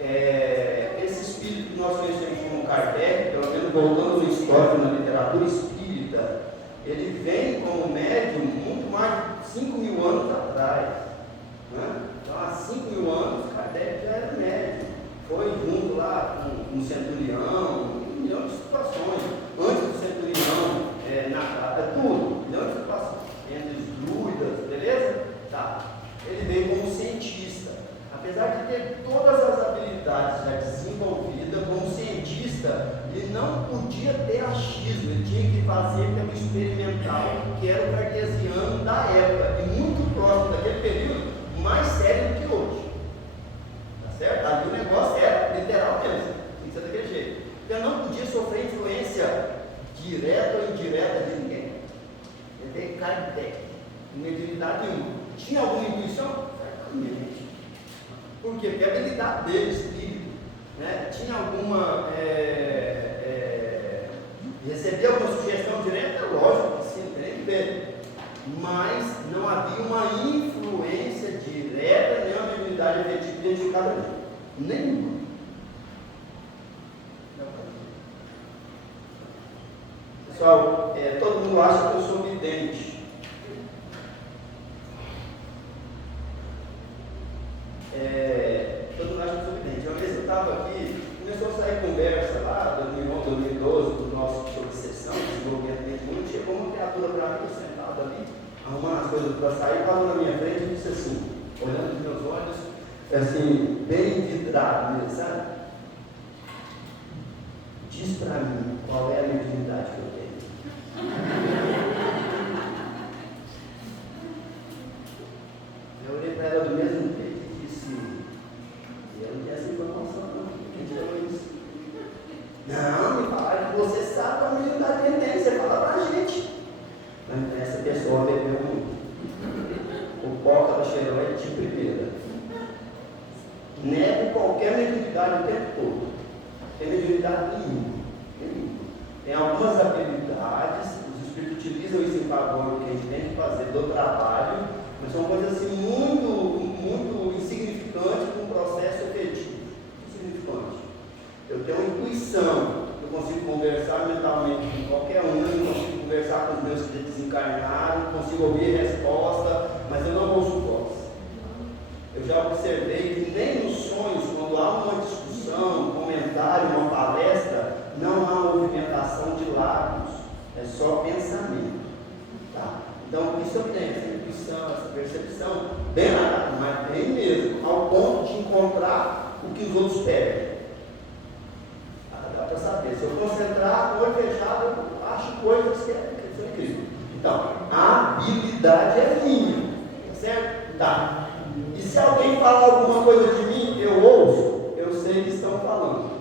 Esse espírito que nós conhecemos como Kardec, pelo menos voltando no histórico, na literatura espírita, ele vem como médium muito mais de 5.000 anos atrás. Né? Então, há 5.000 anos, Kardec já era médium. Foi junto lá com um centurião, um milhão de situações. Antes do centurião, tudo, um milhão de situações. Entre os druidas, beleza? Tá. Ele veio como cientista. Apesar de ter todas as habilidades já desenvolvidas, como cientista, ele não podia ter achismo, ele tinha que fazer pelo experimental, que era o cartesiano da época, e muito próximo daquele período, mais sério do que hoje. Tá certo? Ali o negócio era literal mesmo, tem que ser daquele jeito. Ele não podia sofrer influência direta ou indireta de ninguém. Ele tem Kardec, mediunidade nenhuma. Tinha alguma intuição? Certamente. Por quê? Porque a habilidade dele, espírito, né? Tinha alguma. Recebia alguma sugestão direta? Lógico que sim, tem que ver. Mas não havia uma influência direta, nem uma mediunidade efetiva dentro de cada um. Nenhuma. Pessoal, todo mundo acha que eu sou vidente. Todo mundo acha que eu sou vidente. Uma vez eu estava aqui, começou a sair conversa lá, 2011, 2012, do nosso obsessão, desenvolvimento mediúnico. Chegou uma criatura para mim, sentado ali, arrumando as coisas para sair, parou na minha frente e disse assim, olhando nos meus olhos, assim, bem vidrado mesmo, sabe? Diz para mim qual é a mediunidade que eu tenho. Eu olhei para ela do mesmo jeito e disse, eu não tenho essa informação não, quem tirou isso? Não, me falaram que você sabe qual a mediunidade que ele tem, você fala para a gente. Xeroé de primeira. Nego qualquer mediunidade o tempo todo. Tem mediunidade nenhuma. Tem algumas habilidades, os espíritos utilizam isso em favor do que a gente tem que fazer do trabalho, mas são coisas assim muito insignificantes para um processo efetivo. Insignificante. Eu tenho uma intuição, eu consigo conversar mentalmente com qualquer um, eu consigo conversar com os meus que desencarnaram, consigo ouvir resposta, mas eu não ouço voz. Eu já observei que nem nos sonhos, quando há uma discussão, um comentário, uma palestra, não há movimentação de lábios, é só pensamento. Tá? Então, isso eu tenho, essa intuição, essa percepção, bem nada, mas bem mesmo, ao ponto de encontrar o que os outros pedem. Dá para saber. Se eu concentrar, com o olho fechado, eu acho coisas que são incríveis. Então, a habilidade é minha, certo? Tá. E se alguém falar alguma coisa de mim, eu ouço, eu sei que estão falando.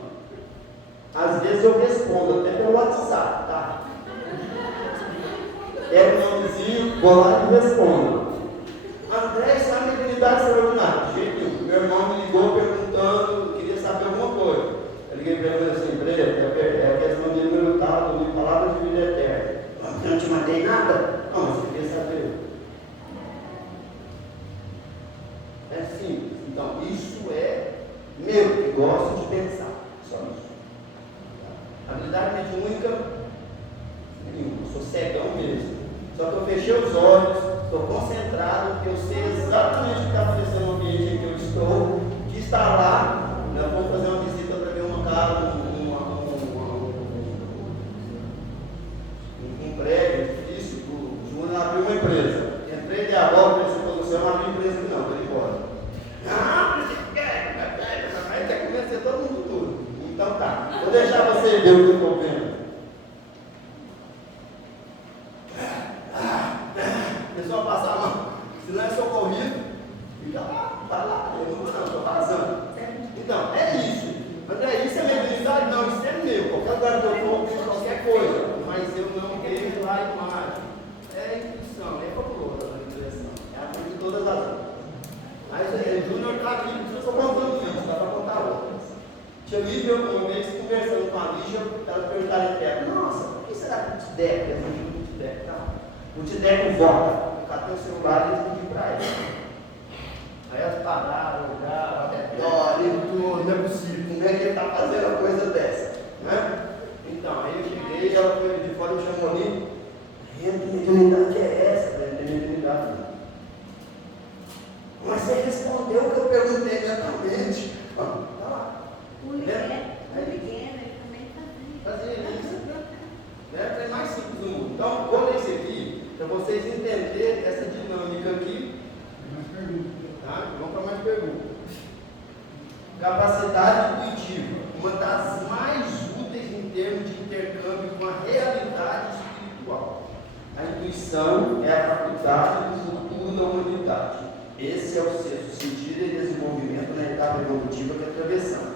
Às vezes eu respondo até pelo WhatsApp, tá? Pego o nomezinho, vou lá e respondo. André, isso é uma mediunidade extraordinária. De jeito nenhum. Meu irmão me ligou perguntando, queria saber alguma coisa. Eu liguei para ele assim, é a questão de número tal, de palavra de vida eterna. Eu não te matei nada? Não, mas você queria saber. É simples. Então, isso é meu, que gosto de pensar. Só isso. Habilidade mediúnica nenhuma. Eu sou cegão mesmo. Só que eu fechei os olhos, estou concentrado, porque eu sei exatamente o que está acontecendo no ambiente em que eu estou, que está lá. Nós vamos fazer uma visita para ver uma casa, um prédio difícil. O Júnior abriu uma empresa. Entrei de a volta nessa produção, não abriu empresa não, estou embora. Aí quer convencer todo mundo tudo. Então tá, vou deixar você ver o que eu estou vendo. O pessoal passa a mão. Se não é socorrido, fica lá, tá lá. Eu não estou vazando. Então, é isso. André, isso é mediunidade? Não, isso é meu. Qualquer lugar que eu vou, qualquer coisa. Mas eu não vejo lá a imagem. É intuição, é fabulosa a direção. É a frente de todas as outras. Mas o Júnior está aqui, eu estou contando isso, dá para contar outras. Tinha Lívia uma vez conversando com a Lígia, ela perguntaram em terra, nossa, por que será que o Tideco, eu não digo o Tideco, não. O Tideco volta, catei o celular e respondi para ele. Aí elas pararam, olharam, olha, não é possível, como é que ele está fazendo uma coisa dessa? Né? Então, aí eu cheguei, ela foi de fora, me chamou ali, que mediunidade é essa? Não tem mediunidade não. Mas você respondeu o que eu perguntei mentalmente. Tá lá. O Miguel, ele também Fazia isso. É mais simples do mundo. Então, vou ler isso aqui para vocês entenderem essa dinâmica aqui. Tá? Vamos para mais perguntas. Capacidade intuitiva. Uma das mais úteis em termos de intercâmbio com a realidade espiritual. A intuição é a faculdade do futuro da humanidade. Esse é o sexto sentido e desenvolvimento na etapa evolutiva que atravessamos.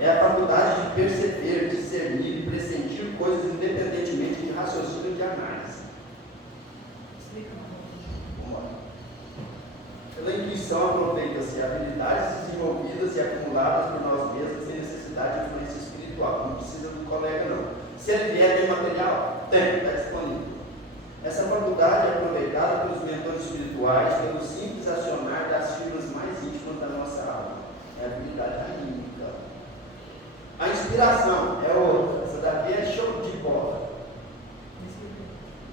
É a faculdade de perceber, discernir e pressentir coisas independentemente de raciocínio e de análise. Vamos lá. Pela intuição aproveita-se habilidades desenvolvidas e acumuladas por nós mesmos sem necessidade de influência espiritual. Não precisa do colega não. Se ele vier tem material, tem, está disponível. Essa faculdade é aproveitada pelos mentores espirituais pelo simples acionar das fibras mais íntimas da nossa alma. É a habilidade anímica. A inspiração é outra. Essa daqui é show de bola.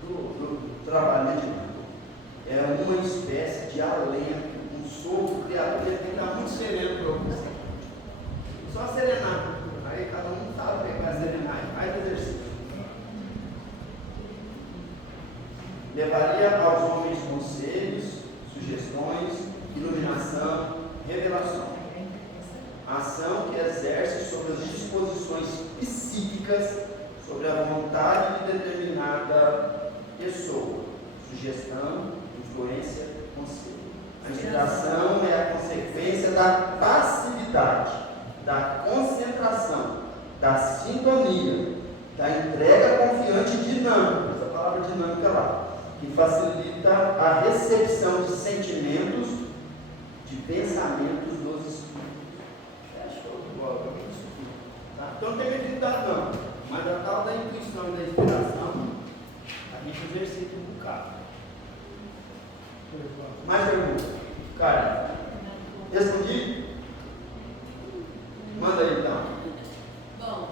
Do trabalho mediúnico. É uma espécie de alento, um sopro criador. Ele tem que estar muito sereno para você. Só serenar. Aí cada um sabe que vai serenar. Faz exercício. Levaria aos homens conselhos, sugestões, iluminação, revelação. A ação que exerce sobre as disposições psíquicas, sobre a vontade de determinada pessoa. Sugestão, influência, conselho. A inspiração é a consequência da passividade, da concentração, da sintonia, da entrega confiante e dinâmica. Essa palavra dinâmica lá. Que facilita a recepção de sentimentos de pensamentos dos espíritos. É show de bola, para mim isso aqui. Tá? Então não tem mediunidade não, mas a tal da intuição e da inspiração, a gente exercita um bocado. Mais perguntas? Cara, respondi? Manda aí então. Bom,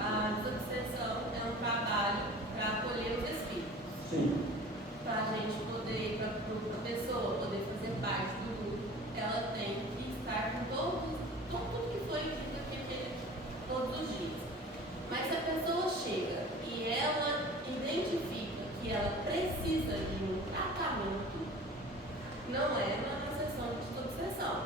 a desobsessão é um trabalho para acolher os espíritos. Sim. Para a gente poder, para a pessoa poder fazer parte do grupo, ela tem que estar com tudo que foi dito aqui todos os dias. Mas se a pessoa chega e ela identifica que ela precisa de um tratamento, não é na sessão de desobsessão.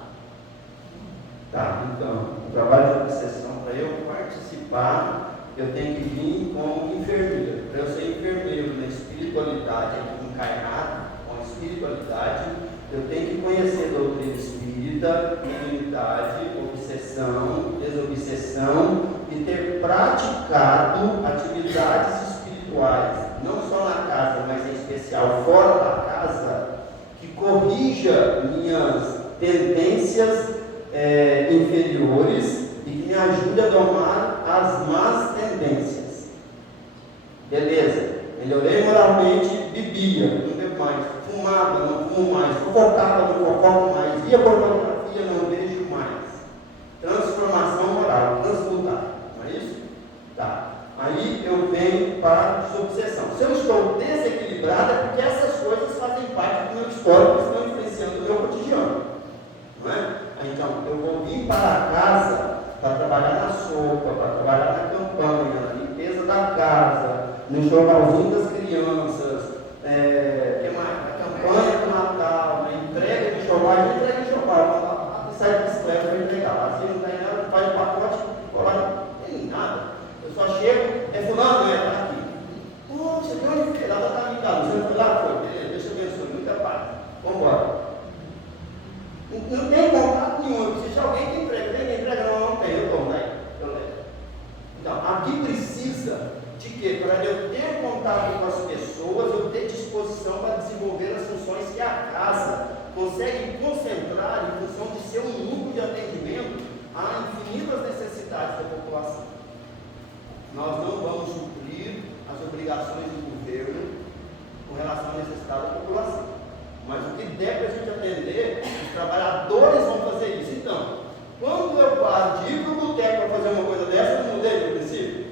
Tá, então, o trabalho de obsessão, para eu participar, eu tenho que vir como enfermeiro. Para eu ser enfermeiro na espiritualidade, encarnado com a espiritualidade, eu tenho que conhecer a doutrina espírita, mediunidade, obsessão, desobsessão e ter praticado atividades espirituais, não só na casa, mas em especial fora da casa, que corrija minhas tendências inferiores e que me ajude a domar as más tendências. Beleza, melhorei moralmente, bebia, não bebo mais, fumava, não fumo mais, fofocava, não fofoco mais, via pornografia, não vejo mais. Transformação moral, transmutar, não é isso? Tá. Aí eu venho para a desobsessão. Se eu estou desequilibrado é porque essas coisas fazem parte do meu histórico e estão influenciando o meu cotidiano, não é? Então, eu vou vir para casa para trabalhar na sopa, para trabalhar na campanha, na limpeza da casa, no jornalzinho das crianças, na campanha do Natal, na entrega de jornal, a gente entrega de jornal, sai de bicicleta para entregar. Assim não tem nada, faz pacote, colar, não tem nada. Eu só chego, fulano, está aqui. Você tem onde foi? Lá da caminho da luz, você foi lá? Foi, beleza, deixa eu abençoe, muita paz. Vamos embora. Não tem contato nenhum. Eu preciso de alguém que entrega. Tem entrega? Não tem. Eu tomo, né? Eu levo. Então, aqui precisa de quê? Para eu ter contato com as pessoas, eu ter disposição para desenvolver as funções que a casa consegue concentrar em função de ser um núcleo de atendimento a infinitas necessidades da população. Nós não vamos suprir as obrigações do governo com relação à necessidade da população. Mas o que der para a gente atender, os trabalhadores vão fazer isso. Então, quando eu paro de ir para o boteco para fazer uma coisa dessa, eu não mudei no princípio?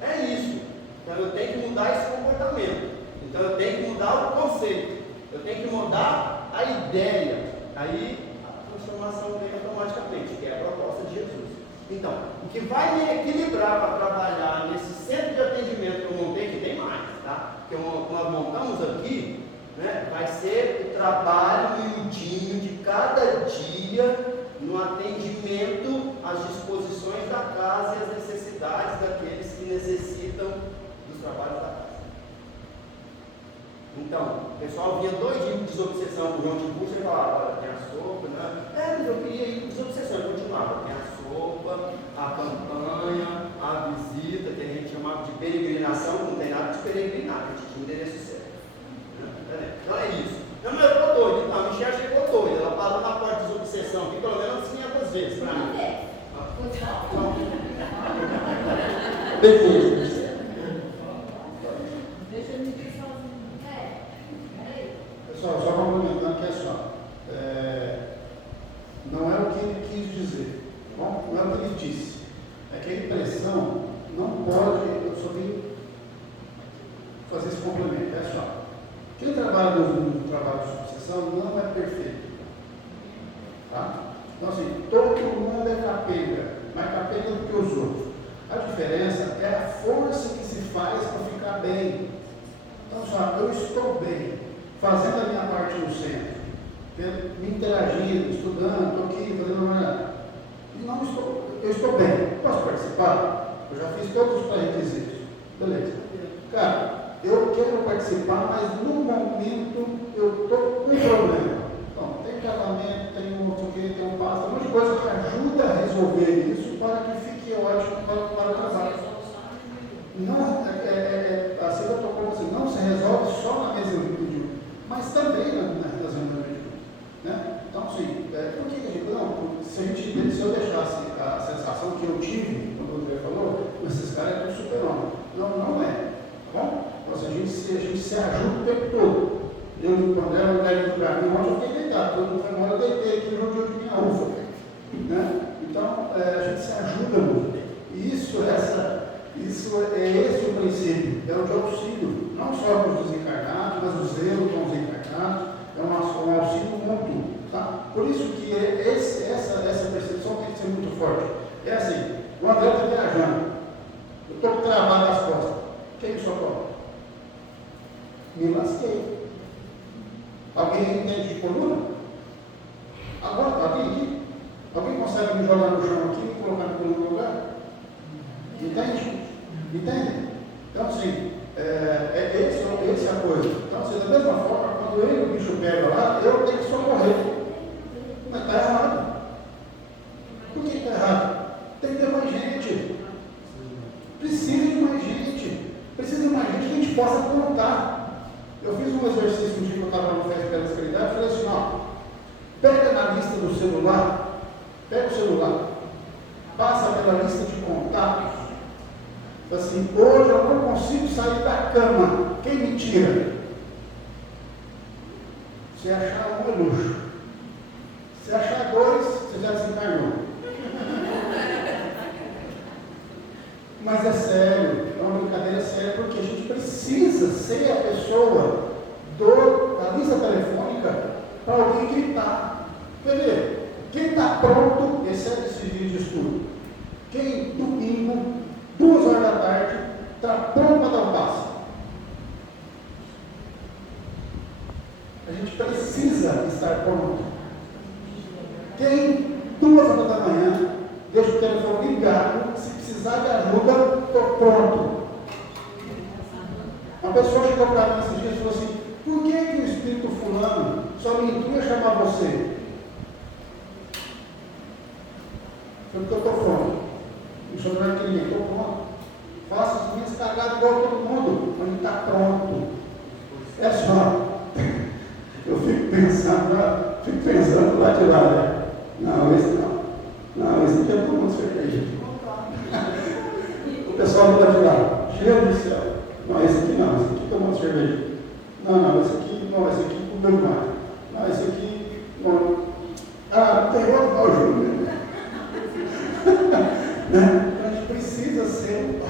É isso. Então eu tenho que mudar esse comportamento. Então eu tenho que mudar o conceito. Eu tenho que mudar a ideia. Aí a transformação vem automaticamente, que é a proposta de Jesus. Então, o que vai me equilibrar para trabalhar nesse centro de atendimento que eu montei, que tem mais, tá? Que nós montamos aqui, né, vai ser o trabalho miudinho de cada dia no atendimento às disposições da casa e às necessidades daqueles que necessitam dos trabalhos da casa. Então, o pessoal via doidinho de desobsessão por João de Bússia e falava, tem a sopa, né? Mas eu queria ir com desobsessão, eu continuava, tem a sopa, a campanha, a visita, que a gente chamava de peregrinação, não tem nada de peregrinar, a gente tinha o endereço certo. Então é isso. Não, mas eu estou doido. Então, a Michelle chegou doida. Ela parou na porta de desobsessão aqui pelo menos 500 vezes para mim. Depois. Deixa ele me sozinho. Pessoal, só complementando que é só. Não é o que ele quis dizer. Tá bom? Não é o que ele disse. É que a impressão não pode. Eu só vim fazer esse complemento. É só. Quem trabalha no trabalho de sucessão não é perfeito. Tá? Então, assim, todo mundo é capenga, mais capenga do que os outros. A diferença é a força que se faz para ficar bem. Então, só, eu estou bem, fazendo a minha parte no centro, me interagindo, estudando, estou aqui, fazendo nada. Eu estou bem. Posso participar? Eu já fiz todos os pré-requisitos. Beleza. Cara, eu quero participar, mas no momento eu estou com um problema. Então, tem casamento, tem um pasto, um monte de coisa que ajuda a resolver isso para que fique ótimo para o trabalho. Não, a Silvia tocou assim, não se resolve só na mesa de mas também nas ajuda o tempo todo. Eu e o André, o André do caminho, ontem eu fiquei deitado, todo mundo foi embora, eu deitei aqui no dia de minha ufa. Né? Então, a gente se ajuda muito. E isso é esse o princípio, é o de auxílio, não só para os desencarnados, mas o zelo com os encarnados, é um auxílio mútuo. Tá? Por isso que essa percepção tem que ser muito forte. É assim, o André está viajando, eu estou travado nas costas, quem me socorre? Me lasquei. Alguém entende de coluna? Agora, alguém consegue me jogar no chão aqui e colocar no coluna no lugar? Entende? Então, assim, essa é a coisa. Então, assim, da mesma forma, quando ele, o bicho pega lá, eu tenho que socorrer. Mas está errado. Por que está errado? Tem que ter mais gente. Precisa de mais gente. Precisa de mais gente que a gente possa contar. Eu fiz um exercício um dia que eu estava no Festa pela Escalidade e falei assim, ó, pega na lista do celular, pega o celular, passa pela lista de contatos. Assim, hoje eu não consigo sair da cama. Quem me tira? Se achar um é luxo. Se achar dois, você já desencarnou. Mas é sério, é uma brincadeira séria, porque a gente precisa ser a pessoa da lista telefônica para alguém gritar. Quer ver? Quem está pronto, recebe esse vídeo de estudo. Quem domingo, 2 horas da tarde, está pronto para dar um passo. A gente precisa estar pronto. Quem, 2 horas da manhã, deixa o telefone ligado, se precisar de ajuda, estou pronto. Uma pessoa chegou para mim esses dias e falou assim, por que o espírito fulano só me intuia chamar você? Porque eu estou pronto. O senhor não é que estou pronto. Faça as minhas cagadas igual todo mundo, mas ele está pronto. É só. Eu fico pensando lá de lá, né? Não, esse não. Não, esse aqui é tomando cerveja. O pessoal do lado de lá, cheio do céu. Não, esse aqui não, esse aqui tomando cerveja. Não, esse aqui comeu demais. Não, esse aqui não. Ah, tem outro mal Júnior. Né? A gente precisa ser,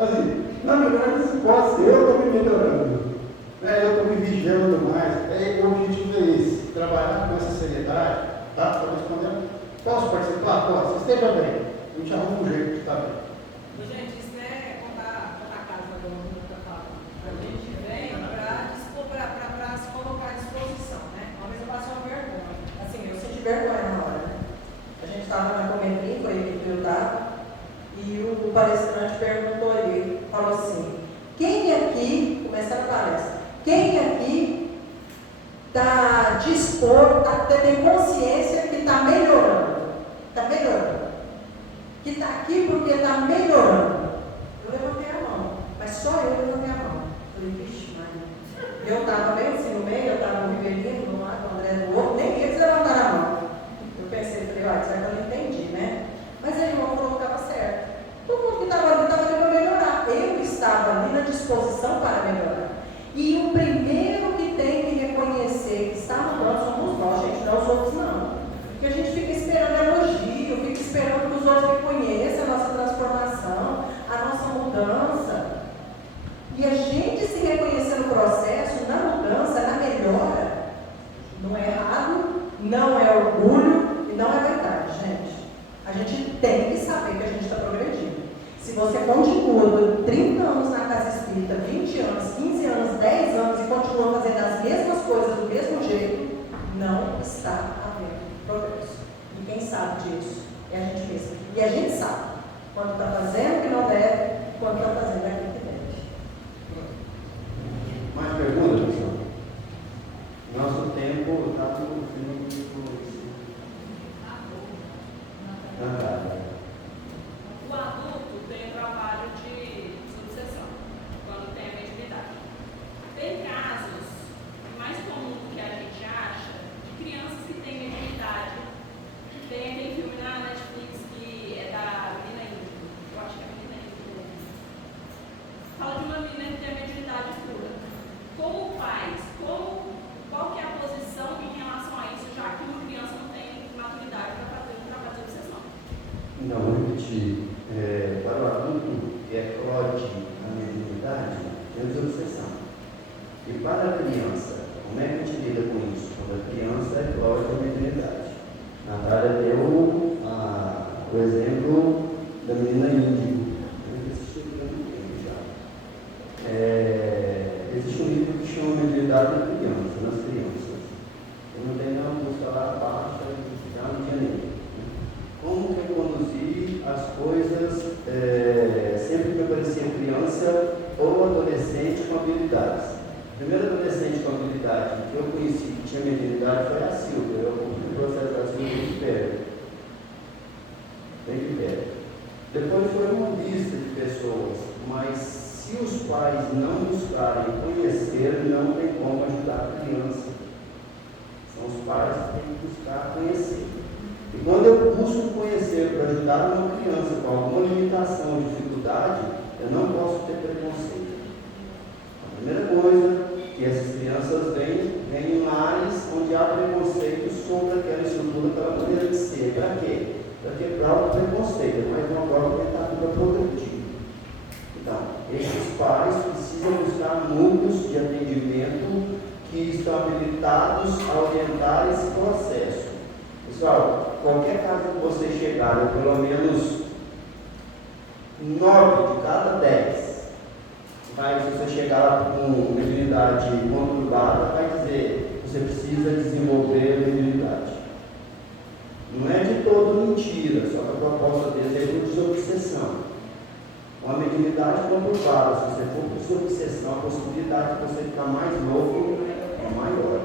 assim, na melhor das hipóteses, eu estou me melhorando, né? Eu estou me vigiando mais. O objetivo é esse, trabalhar com essa seriedade, tá? Estou respondendo. Posso participar? Posso. Esteja bem. A gente arruma um jeito de estar bem. Gente, isso não é contar a casa do mundo que eu falo. A gente vem para se colocar à disposição, né? Uma vez eu passei uma vergonha. Assim, eu senti vergonha na hora, né? A gente estava na Comembrim, foi aí que eu estava, e o palestrante perguntou ali, falou assim, quem aqui, começando a palestra, quem aqui está disposto, tem consciência que está melhorando? Está melhorando. Que está aqui porque está melhorando. Eu levantei a mão, mas só eu levantei a mão. Falei, vixe, mãe. Eu estava bem assim no meio, eu estava no Ribeirinho, de um lado, o André do outro, nem eles levantaram a mão. Eu pensei, falei, será que eu não entendi, né? Mas aí o irmão falou que estava certo. Todo mundo que estava ali estava ali para melhorar. Eu estava ali na disposição para melhorar. E o primeiro que tem que reconhecer que está no plano somos nós, gente, não os outros não. Porque a gente fica esperando elogio, fica esperando que os outros reconheçam a nossa transformação, a nossa mudança. E a gente se reconhecer no processo, na mudança, na melhora, não é errado, não é orgulho e não é verdade, gente. A gente tem que saber que a gente está progredindo. Se você continua 30 anos na casa espírita, 20 anos, 15 anos, 10 anos e continua fazendo as mesmas coisas do mesmo jeito, não está havendo progresso. E quem sabe disso é a gente mesmo. E a gente sabe quando está fazendo o que não deve, quando está fazendo aquilo que deve. Mais perguntas, pessoal? Nosso tempo está no fim do. O adulto tem o trabalho de subseção, quando tem a mediunidade. gente, para o adulto que eclode a mediunidade, é desobsessão. E para a criança, como é que a gente lida com isso? Quando a criança eclode a mediunidade. Natália deu o exemplo da menina índigo. Existe um livro que chama Mediunidade da Criança, nas crianças. Eu não tenho nenhuma busca lá abaixo, já não tinha nem. Como que eu conduzi as coisas sempre que aparecia criança ou adolescente com habilidades. A primeira adolescente com habilidade que eu conheci que tinha mediunidade foi a Silvia. Eu acompanhei o processo da Silvia de perto. Bem de perto. Depois foi uma lista de pessoas, mas se os pais não buscarem conhecer, não tem como ajudar a criança. São os pais que têm que buscar conhecer. E quando eu busco conhecer para ajudar uma criança com alguma limitação ou dificuldade, eu não posso ter preconceito. A primeira coisa que essas crianças vêm em lares onde há preconceito sobre aquela estrutura que ela poderia ser. Para quê? Para quebrar o preconceito, mas uma prova que está tudo progredindo. Então, esses pais precisam buscar núcleos de atendimento que estão habilitados a orientar esse processo. Pessoal, qualquer casa que você chegar, ou pelo menos 9 de cada 10, se você chegar lá com mediunidade conturbada, vai dizer, você precisa desenvolver a mediunidade. Não é de todo mentira, só que a proposta deles é por desobsessão. Uma mediunidade conturbada, se você for por desobsessão, a possibilidade de você ficar mais louco é maior.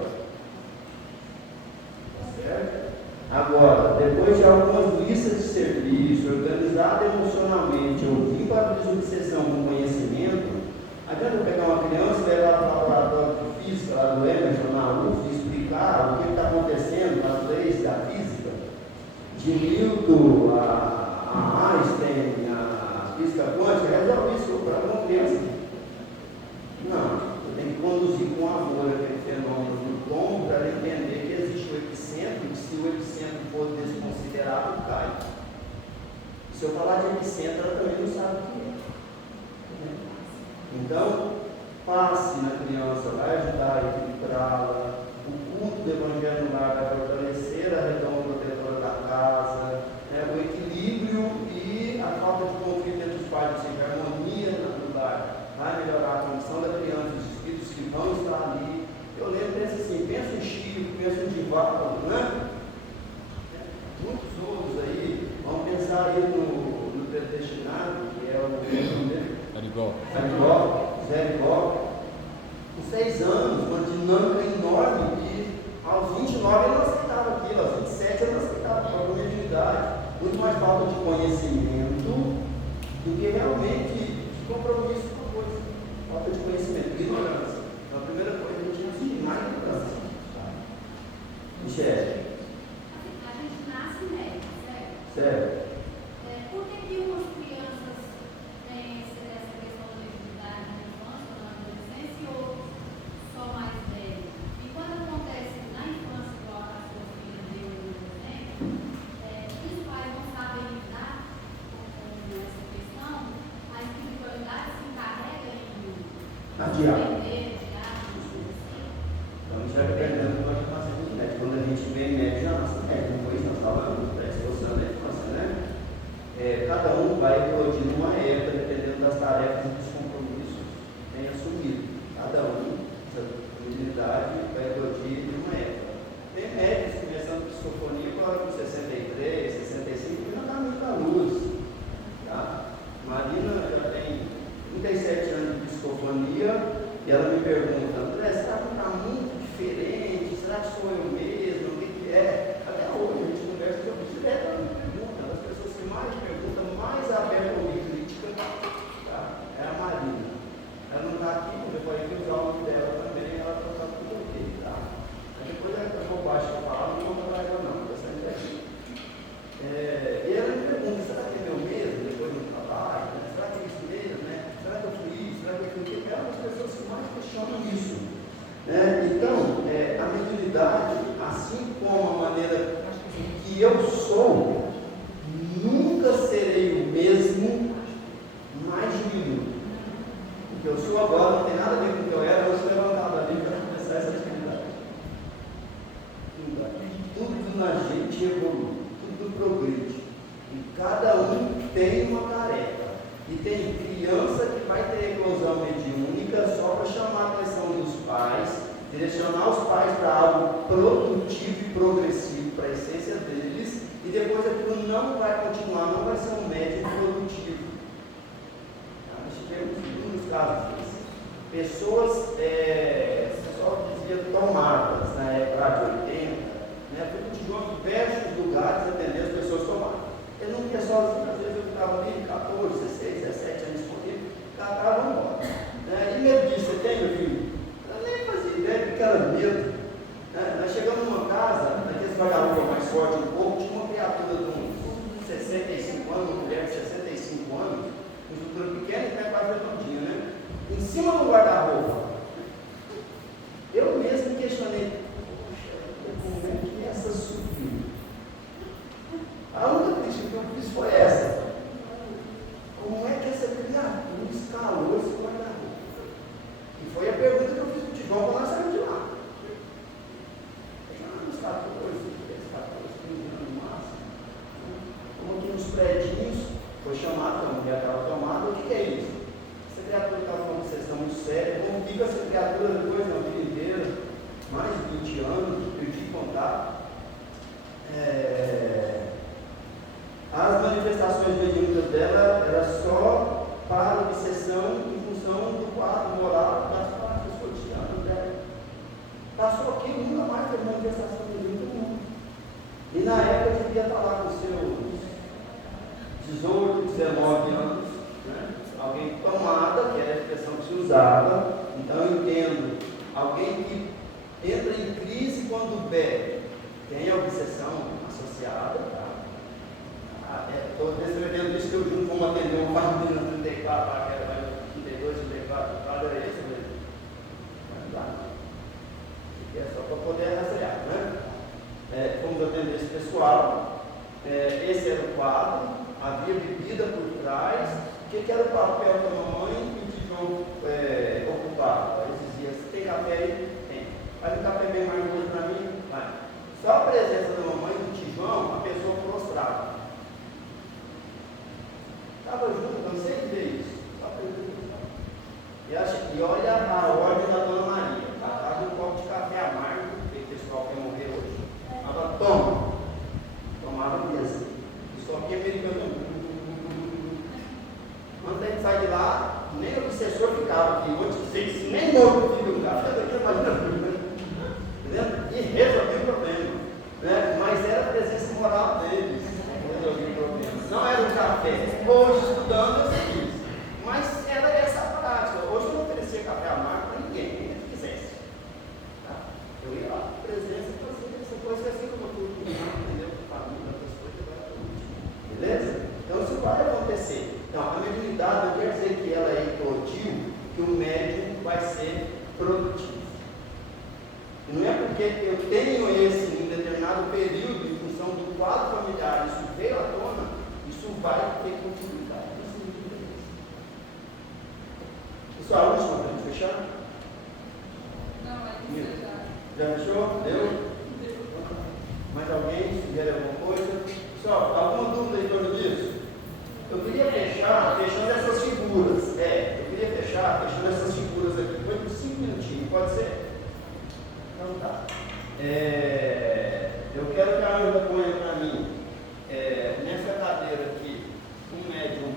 Tá certo? Agora, depois de algumas listas de serviço, organizada emocionalmente, eu vim para a desobsessão com conhecimento, adianta eu pegar uma criança e levar para o laboratório de física, lá do Emerson, na UF, e explicar o que está acontecendo com as leis da física, de Newton, a Einstein, a física quântica, resolve isso para uma criança? Não, eu tenho que conduzir com amor aquele fenômeno do tombo para entender que existe o epicentro, e se o epicentro for desconsiderado, cai. Se eu falar de epicentro, ela também não sabe o que é. Então, passe na criança, vai ajudar a equilibrá-la. O culto do Evangelho no lar vai fortalecer a redoma protetora da casa, o equilíbrio e a falta de conflito entre os pais, ou seja, a harmonia no lar, vai melhorar a condição da criança, os espíritos que vão estar ali. Eu lembro desse assim, pensa em Chico, pensa em Divaldo, né? Muitos outros aí, vamos pensar aí no predestinado, que é o Zé Rigol, com 6 anos, uma dinâmica enorme, e aos 29 ele não aceitava aquilo, aos 27 ele não aceitava a própria mediunidade. Muito mais falta de conhecimento do que realmente de compromisso com a coisa. Falta de conhecimento, ignorância. Então a primeira coisa a gente tinha que ensinar a ignorância. Michele. A gente nasce médico, certo? Certo. Por que umas crianças têm essa questão da mediunidade na infância ou na adolescência e outros só mais velhos? E quando acontece na infância, igual a sua filha deu no exemplo, os pais não sabem lidar com essa questão, a espiritualidade se encarrega em aprender, Então, a gente vai aprendendo com a formação dos médicos. Quando a gente vem médico, já nasce médico, depois nós falamos da exposição da infância, né? Cada um vai eclodir numa época, dependendo das tarefas e dos compromissos que tem assumido. Cada um, essa habilidade, vai eclodir numa época. Tem médicos começando psicofonia com 63, 65, que não dá muita luz. Tá? Marina já tem 37 anos de psicofonia e ela me pergunta, André, será que está muito diferente? Será que sou eu mesmo? O que é? Até hoje a gente conversa sobre isso. Ela me pergunta, as pessoas que mais perguntam, mais aberta a crítica, tá? É a Marina. Ela não está aqui, porque pode ver os áudios dela também, ela está tudo ok, tá? Mas depois a bobagem que eu falo, não vou falar ela não, está saindo daqui. E ela me pergunta, será que é meu mesmo? Depois do trabalho, né? Será que é isso mesmo, né? Será que eu fui isso? Será que eu fui aquilo? É uma das pessoas que mais questionam isso. Então, a mediunidade, assim como a maneira Direcionar os pais para algo produtivo e progressivo, para a essência deles, e depois aquilo não vai continuar, não vai ser um método produtivo. Nós tivemos inúmeros casos desses. Pessoas, o pessoal dizia tomadas, na época de 80, né? Fui com Tijão em diversos lugares atender as pessoas tomadas. Eu não ia sozinho, às vezes eu ficava ali, 14, 16, 17 anos comigo, catava embora. E ele disse: você tem, meu filho? Eu nem fazia ideia, porque era medo. Nós chegamos numa casa, naqueles vagalumes mais fortes um pouco, tinha uma criatura de uns 65 anos, uma mulher de 65 anos, uma estrutura pequena e pé quase redondinha, né? Em cima do guarda-roupa. Eu mesmo me questionei: poxa, como é que essa subiu? A única crítica que eu fiz foi essa: como é que essa criatura escalou esse guarda-roupa? E foi a pergunta que eu fiz para o Tijão quando nós saímos de lá. Uns 14, 15 anos no máximo. Como aqui nos prédios, foi chamado, a mulher estava tomada: o que é isso? Essa criatura estava com uma obsessão muito séria. Como fica essa criatura depois da vida inteira? Mais de 20 anos, perdi contato. As manifestações mediúnicas dela era só para obsessão em função do quadro moral das práticas cotidianas dela. Passou aqui, nunca mais teve manifestação mediúnica no mundo. E na época eu devia estar lá com seus 18, 19 anos, né? Alguém tomada, que era a expressão que se usava. Então eu entendo, alguém que entra em crise quando bebe, tem a obsessão associada, tá? Estou descrevendo isso que eu junto com uma atender uma família no 34, que era 32, 34, era isso mesmo. Não dá. É só para poder rastrear, né? Fomos atender esse pessoal. Esse era o quadro, havia bebida por trás. O que era o papel da mamãe e o Tijão ocupava? Eles diziam: se tem café aí? Tem. Faz um café bem mais gostoso para mim? Vai. Só a presença da mamãe e do Tijão, a pessoa prostrava. Estava junto, cansei de ver isso. Só para e olha a ordem da Dona Maria. Estava um copo de café amargo, que o pessoal quer morrer hoje. Ela toma. Tomava mesmo. E só que americano. Quando a gente sai de lá, nem o obsessor ficava aqui. Hoje vocês nem morto fica no café daqui, entendeu? E resolveu o problema. Né? Mas era a presença moral deles. Resolveu o problema. Não era o café. Hoje, estudando, eu sei isso. Mas era essa a prática. Hoje eu não oferecia café amargo para ninguém, quem quisesse. Tá? Eu ia lá, presença, fazer essa coisa assim como eu estou entendeu? Família, outras coisas, vai para o último. Beleza? Então isso vai acontecer. Então, a mediunidade não quer dizer que ela é introdutiva, que o médium vai ser produtivo. Não é porque eu tenho esse em determinado período, em função do quadro familiar, isso veio à tona, isso vai ter continuidade. Isso é a última para a gente fechar? Não, mas já fechou? Deu? Mais alguém? Sugere alguma coisa? Pessoal, alguma dúvida em torno disso? Eu queria fechar fechando essas figuras. Eu queria fechar fechando essas figuras aqui. Foi por 5 minutinhos, pode ser? Então tá. Eu quero que a Ângela ponha para mim, nessa cadeira aqui, um médium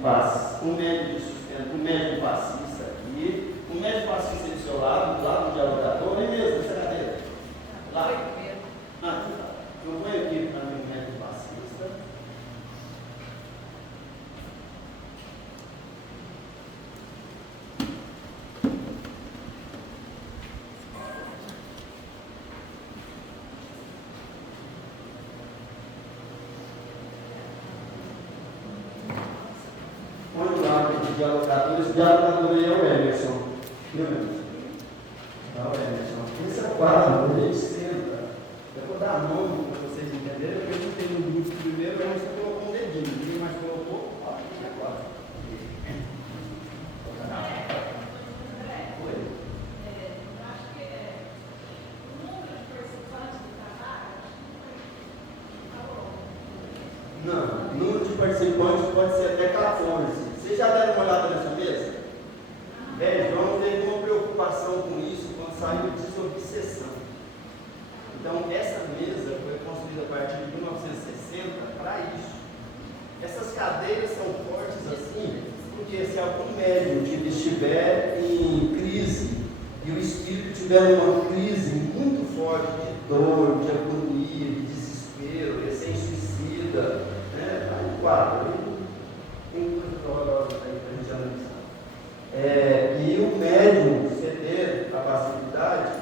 de sustento, um médium passista aqui, um médium passista do seu lado, do lado do dialogador, nem mesmo nessa cadeira. Lá. Tá. Eu ponho aqui para mim um médium passista. Dialogador, esse dialogador aí é o Emerson. Viu, Emerson? É o Emerson. Esse é o quadro, ele senta. Eu vou dar a mão para vocês entenderem. Eu perguntei no grupo primeiro, o Emerson colocou um dedinho. Ninguém mais colocou. Olha, agora. Oi. Acho que o número de participantes do trabalho tá bom. Não, número de participantes pode ser até 14. Vocês já deram uma olhada nessa mesa? João teve uma preocupação com isso quando saiu de obsessão. Então, essa mesa foi construída a partir de 1960 para isso. Essas cadeiras são fortes assim, porque se algum médium estiver em crise e o espírito tiver uma crise muito forte de dor, de agonia, de desespero, recém-suicida, né? Vai no quadro, tem coisa dolorosa aí para a gente analisar. E o médium ceder a facilidade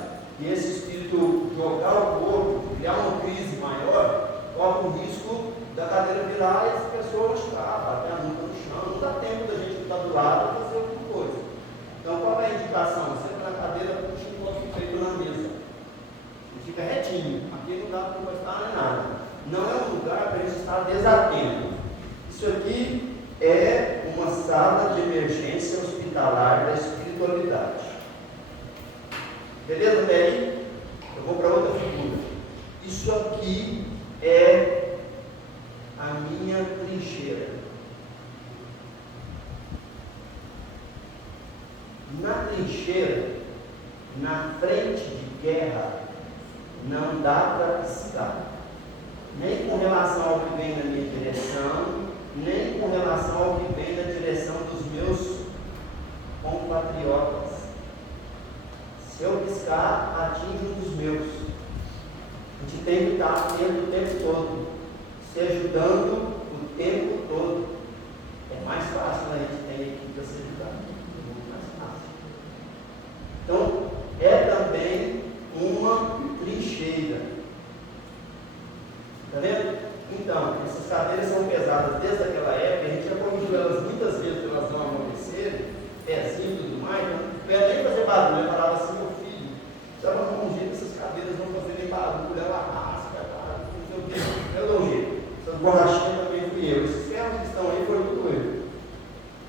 e esse espírito jogar o corpo, criar uma crise maior, corre o risco da cadeira virar e essa pessoa machucar, bater a nuca no chão, não dá tempo da gente estar do lado e fazer alguma coisa. Então, qual é a indicação? Você está na cadeira, puxa o corpo feito na mesa. E fica retinho. Aqui não dá para encostar nem nada. Não é um lugar para a gente estar desatento. Isso aqui é uma sala de emergência hospitalar da espiritualidade. Beleza até aí? Eu vou para outra figura. Isso aqui é a minha trincheira. Na trincheira, na frente de guerra, não dá para piscar. Nem com relação ao que vem na minha direção, nem com relação ao que vem na direção dos meus compatriotas. Se eu piscar, atinge um dos meus. A gente tem que estar atento o tempo todo, se ajudando o tempo todo. É mais fácil, né? A gente tem equipe para se ajudar. É muito mais fácil. Então, é também uma trincheira. Está vendo? Então, essas cadeiras são pesadas desde aquela época, a gente já corrigiu elas muitas vezes para elas não amortecerem, pezinho e tudo mais, então, não ia nem fazer barulho, eu falava assim, meu filho, precisava arrumar um jeito, essas cadeiras não fazerem barulho, ela rasca, não sei o que, eu dou um jeito. Essas borrachinhas também fui eu, esses ferros que estão aí foram tudo eu.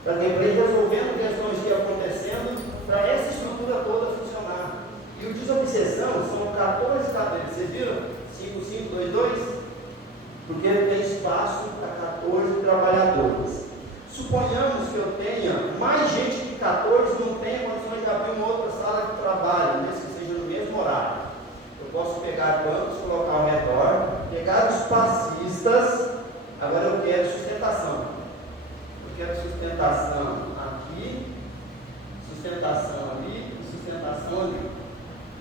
Para ir resolvendo questões que iam acontecendo, para essa estrutura toda funcionar. E o desobsessão são 14 cadeiras, vocês viram? 5, 5, 2, 2? Porque tem espaço para 14 trabalhadores. Suponhamos que eu tenha mais gente que 14, não tenha condições de abrir uma outra sala de trabalho, mesmo que seja no mesmo horário. Eu posso pegar bancos, colocar ao redor, pegar os passistas. Agora eu quero sustentação. Eu quero sustentação aqui, sustentação ali, sustentação ali.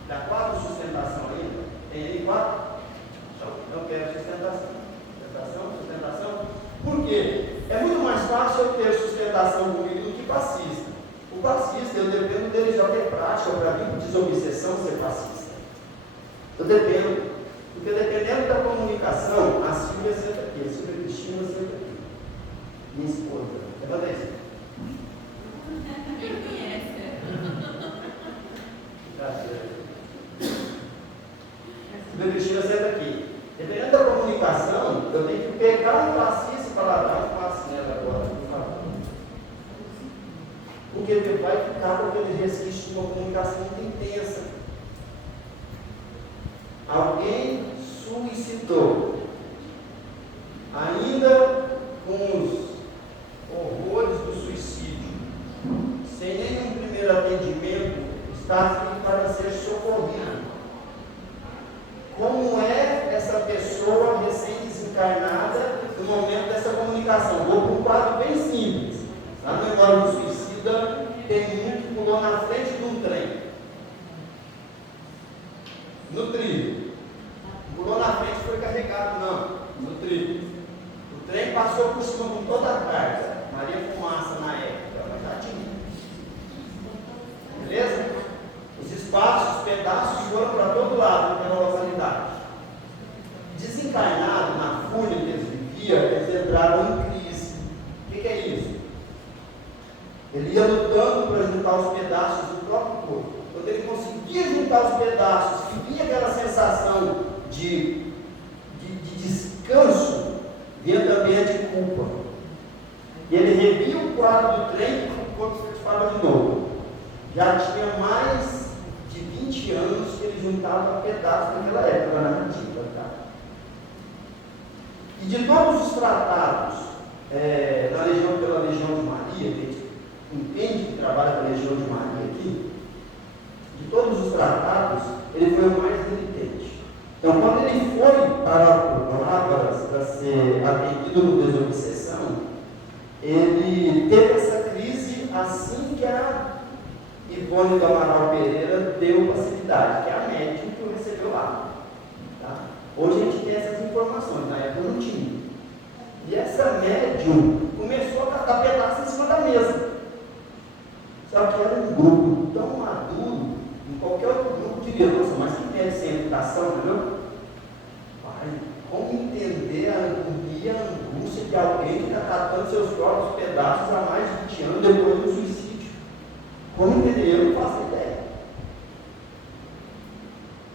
Dá 4 sustentação ainda? Tem aí 4? Então, eu quero sustentação. Sustentação. Por quê? É muito mais fácil eu ter sustentação comigo do que passista. O passista, eu dependo dele já ter prática para mim, com desobsessão, ser passista. Eu dependo. Porque dependendo da comunicação, a Silvia senta aqui, a Silvia Cristina senta aqui. Minha esposa. Levanta isso. Silvia Cristina senta aqui. Dependendo da comunicação, eu tenho que pegar um passista e falar, dá um passo nela agora, por favor. Porque ele vai ficar com aquele resquício de uma comunicação muito intensa. Alguém suicidou. Ainda com os horrores do suicídio, sem nenhum primeiro atendimento, está aqui para ser socorrido. Como é essa pessoa recém-desencarnada no momento dessa comunicação? Vou para um quadro bem simples. Lá no Memória do Suicida, tem um que pulou na frente de um trem. No trilho. Pulou na frente e foi carregado, não. No trilho. O trem passou por cima com toda a carga. Maria Fumaça na época, mas já tinha. Beleza? Os espaços, os pedaços foram para todo lado naquela localidade. Desencarnado na fúria que eles viviam, eles entraram em crise. O que é isso? Ele ia lutando para juntar os pedaços do próprio corpo. Quando ele conseguia juntar os pedaços, que vinha aquela sensação de descanso, vinha também a de culpa. E ele revia o quadro do trem e o corpo se disparava de novo. Já tinha mais de 20 anos que ele juntava pedaços naquela época na narrativa. Tá? E de todos os tratados pela Legião de Maria, que a gente entende que trabalha com a Legião de Maria aqui, de todos os tratados, ele foi o mais renitente. Então, quando ele foi para para ser atendido no desobsessão, ele teve essa crise assim que a Ivone do Amaral Pereira deu passividade, que é a médium que o recebeu lá. Tá? Hoje a gente tem essas informações, na época não tinha. E essa médium começou a catar pedaços em cima da mesa. Só que era um grupo tão maduro, em qualquer outro grupo diria, nossa, mas que tem essa educação, entendeu? Pai, como entender a agonia, a angústia de alguém que está catando seus próprios pedaços há mais de 20 anos depois do suicídio? Como entender? Eu não faço ideia.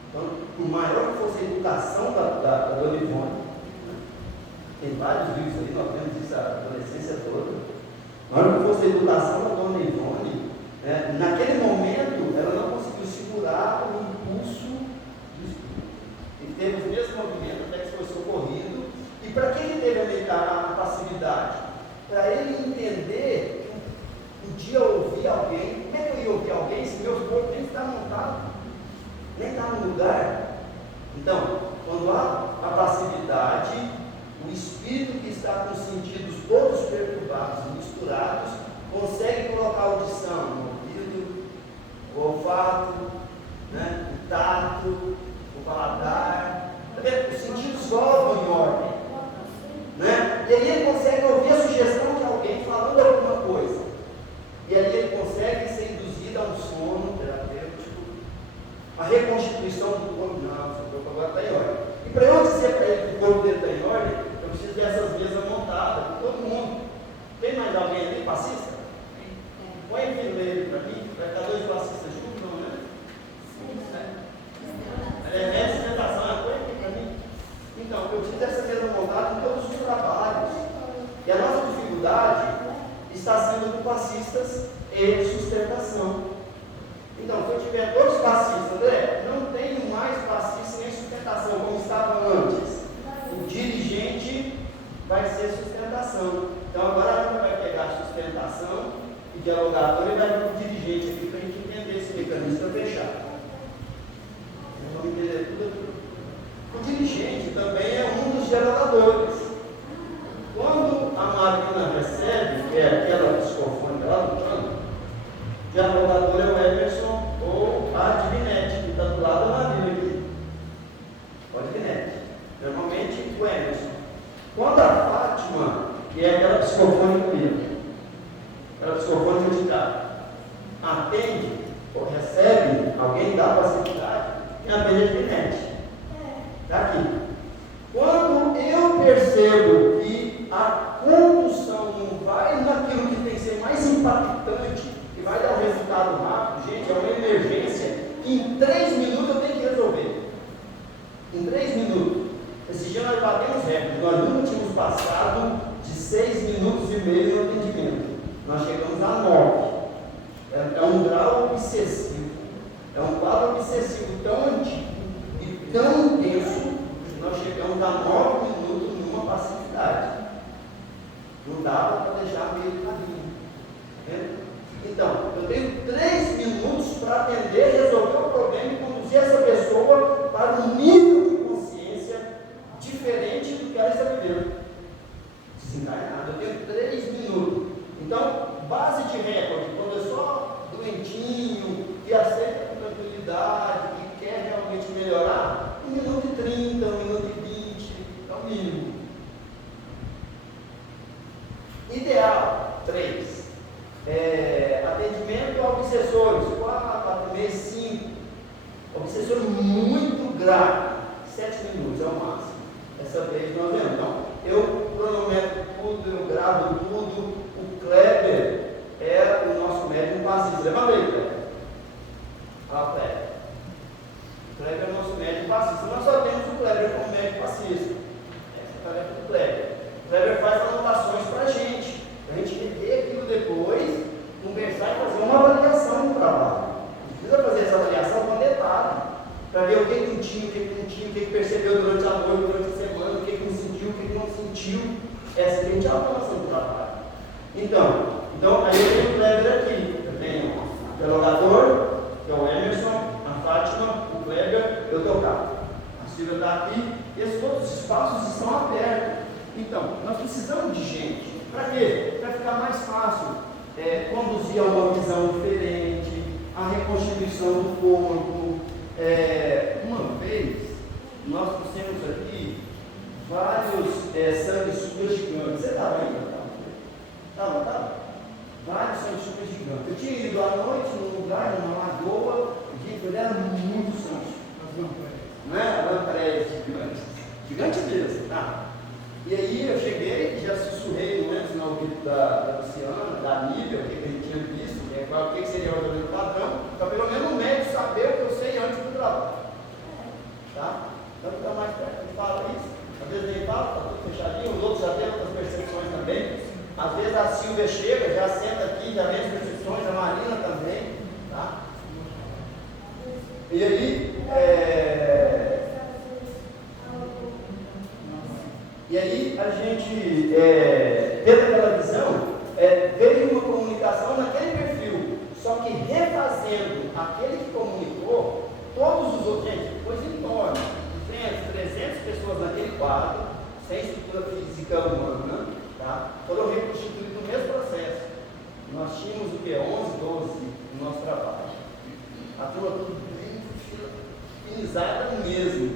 Então, por maior que fosse a educação da Dona Ivone, tem vários livros aí, nós vemos isso a adolescência toda. Na hora que fosse a educação da Dona Ivone, naquele momento ela não conseguiu segurar o impulso do espírito. Ele teve os mesmos movimentos até que foi socorrido. E para que ele teve a passividade? Para ele entender que um dia eu ouvi alguém. Como é que eu ia ouvir alguém se meus corpos nem estão montados, nem está no lugar? Então, quando há a passividade, o espírito que está com os sentidos todos perturbados e misturados consegue colocar a audição no ouvido, o olfato, o tato, o paladar. Os sentidos voltam em ordem. E aí ele consegue ouvir a sugestão de alguém falando alguma coisa. E aí ele consegue ser induzido a um sono terapêutico, a reconstituição do corpo. Não, seu corpo agora está em ordem. E para eu dizer para ele que o corpo dele está em ordem, eu preciso dessas mesas montadas, todo mundo. Tem mais alguém ali, passista? Põe o fileiro para mim, vai ficar 2 passistas juntos, não, né? É sustentação, põe aqui para mim. Então, eu preciso dessa mesa montada em todos os trabalhos. E a nossa dificuldade está sendo com passistas e sustentação. Então, se eu tiver 2 passistas, André, não tenho mais passistas nem sustentação, como estava antes. O dirigente vai ser sustentação. Então, agora a gente vai pegar a sustentação e dialogador e vai para o dirigente aqui para a gente entender esse mecanismo fechado. Vamos entender tudo. O dirigente também é um dos dialogadores. Quando a Marina recebe, que é aquela psicofônica lá do canto, o dialogador é o Emerson ou a Divinete, que está do lado da Marina aqui. O Divinete. Normalmente o Emerson. Quando a Fátima, que é aquela psicofônica mesmo, aquela psicofônica de cá, atende ou recebe alguém da passividade, quem atende é a Divinete. Está aqui. Quando eu percebo que a condução não vai naquilo que tem que ser mais impactante, que vai dar um resultado rápido, gente, é uma emergência, em 3 minutos eu tenho que resolver. Em 3 minutos. Esse dia nós batemos recorde, nós nunca tínhamos passado de 6 minutos e meio no atendimento. Nós chegamos a 9. É um grau obsessivo. É um quadro obsessivo tão antigo e tão intenso que nós chegamos a 9 minutos numa passividade. Não dava para deixar meio do caminho. Então, eu tenho 3 minutos para atender, resolver o problema e conduzir essa pessoa para um nível de consciência diferente do que ela está vivendo. Desencarnado, eu tenho 3 minutos. Então, base de recorde, quando eu sou doentinho, que aceita com tranquilidade, que quer realmente melhorar, 1 minuto e 30, 1 minuto e 20, é o mínimo. Ideal, 3. Atendimento a obsessores, 4, 4,5, 5. Obsessor muito grave, 7 minutos é o máximo. Essa vez nós vemos. Então, eu cronometro tudo, eu gravo tudo. O Kleber é o nosso médium passista. Levanta aí, Kleber. Olha o Kleber. O Kleber é o nosso médium passista. Nós só temos o Kleber como médium passista. Essa é a tarefa do Kleber. O Kleber faz anotações para a gente rever aquilo depois, conversar e fazer uma avaliação do trabalho. Precisa fazer essa avaliação com detalhe, para ver o que não tinha, o que não tinha, o que percebeu durante a noite, durante a semana, o que não sentiu, o que não sentiu. Essa é a avaliação do trabalho. Então aí eu tenho o Kleber aqui. Eu tenho o dialogador, que é o Emerson, a Fátima, o Kleber, eu tocar. A possível estar aqui, e esses outros espaços estão abertos. Então, nós precisamos de gente. Para quê? Para ficar mais fácil conduzir a uma visão diferente, a reconstituição do corpo. Uma vez, nós trouxemos aqui vários sanguessugas gigantes. Você estava ainda? Estava? Vários sanguessugas gigantes. Eu tinha ido à noite num lugar, numa lagoa, ele era muito sangue. Lamprés gigantes. Gigante mesmo, tá? E aí eu cheguei e já sussurrei antes no ouvido da Luciana, da Nívia, o que a gente tinha visto, o que seria o ordenamento padrão, para pelo menos o médico saber o que eu sei antes do trabalho. Tá? Então fica mais perto, ele fala isso. Às vezes ele fala, está tudo fechadinho, os outros já têm outras percepções também. Às vezes a Silvia chega, já senta aqui, já vê as percepções, a Marina também. Tá? E aí, a gente, tendo aquela visão, veio uma comunicação naquele perfil, só que refazendo aquele que comunicou, todos os outros, gente, coisa enorme, 200, 300 pessoas naquele quadro, sem estrutura física humana, tá? Foram reconstituídos no mesmo processo. Nós tínhamos o que? 11, 12 no nosso trabalho. A turma tudo bem finizada mesmo,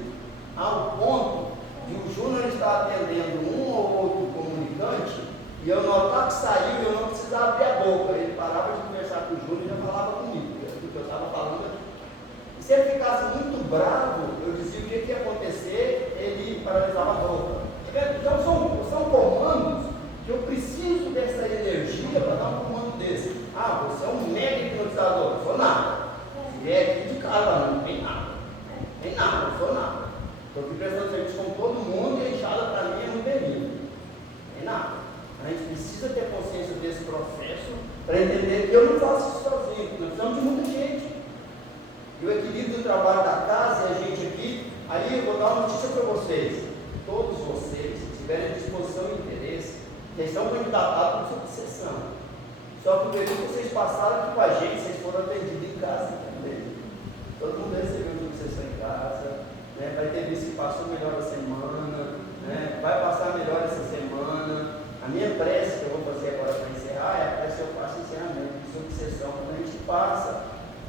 ao ponto de o Júnior estar atendendo um ou outro comunicante e eu notar que saiu e eu não precisava abrir a boca. Ele parava de conversar com o Júnior e já falava comigo, porque eu estava falando aqui. E se ele ficasse muito bravo, eu dizia o que ia acontecer, ele paralisava a boca. Então são comandos que eu preciso dessa energia para dar um comando desse. Ah, você é um mega hipnotizador. Eu sou nada. Se é aqui de casa, não tem nada. Tem nada, eu sou nada. Estou aqui prestando serviço com todo mundo e a enxada para mim é muito benigna. Não tem nada. A gente precisa ter consciência desse processo para entender que eu não faço isso sozinho. Nós precisamos de muita gente. E o equilíbrio do trabalho da casa e a gente aqui, aí eu vou dar uma notícia para vocês. Todos vocês, se tiverem disposição e interesse, vocês estão candidatados para sucessão. Só que o período que vocês passaram aqui com a gente, vocês foram atendidos em casa também. Todo mundo recebeu sucessão em casa, né? Vai ter visto que passou melhor a semana, né? Vai passar melhor essa semana. A minha prece que eu vou fazer agora para encerrar é a prece que eu faço encerramento de sucessão, quando a gente passa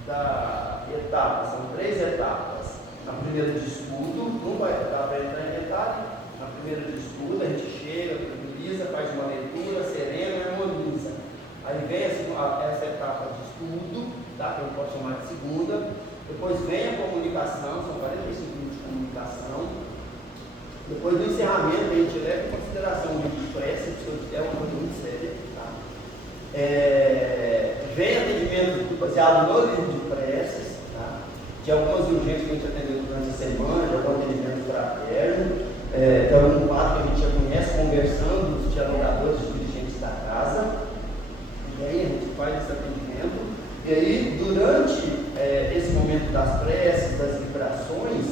da etapa, são 3 etapas. Na primeira de estudo, não vai dar para entrar em detalhe. Na primeira de estudo, a gente chega, tranquiliza, faz uma leitura serena e harmoniza. Aí vem essa etapa de estudo, tá? Que eu posso chamar de segunda. Depois vem a comunicação, são 45 minutos de comunicação. Depois do encerramento, a gente leva em consideração o livro de prece, se é uma coisa muito séria. Tá? Vem atendimento baseado no livro de preces, tá? De algumas urgências que a gente atendeu durante a semana, de algum atendimento fraterno, de algum quadro que a gente já conhece, conversando, os dialogadores, os dirigentes da casa. E aí a gente faz esse atendimento. E aí, durante esse momento das preces, das vibrações,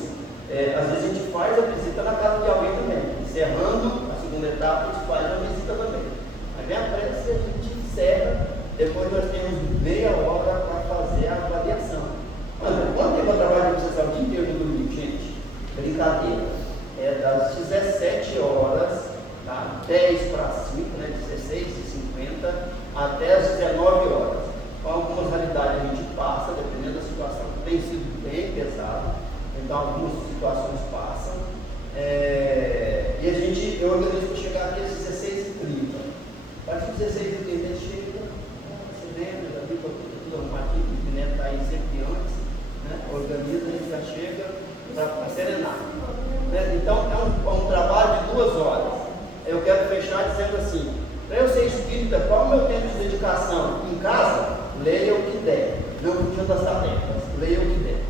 às vezes a gente faz a visita na casa de alguém também. Encerrando a segunda etapa, a gente faz a visita também. Aí vem a prece e a gente encerra. Depois nós temos meia hora para fazer a avaliação. Quanto tempo eu trabalho com vocês o dia inteiro no domingo, gente? Brincadeira. Das 17 horas, tá? 10 para 5, né? 16h50, até as 19 horas. Com algumas realidades a gente passa, dependendo da situação, tem sido bem pesado, então algumas situações passam. E eu organizo para chegar aqui às 16h30. A partir das 16h30 a gente chega, você lembra, já viu tudo arrumadinho, o Neto está aí sempre antes, né? Organiza, a gente já chega para serenar. Né? Então é um trabalho de 2 horas. Eu quero fechar dizendo assim, para eu ser espírita, qual é o meu tempo de dedicação? Em casa, leia o que der, não fuja das tarefas, leia o que der.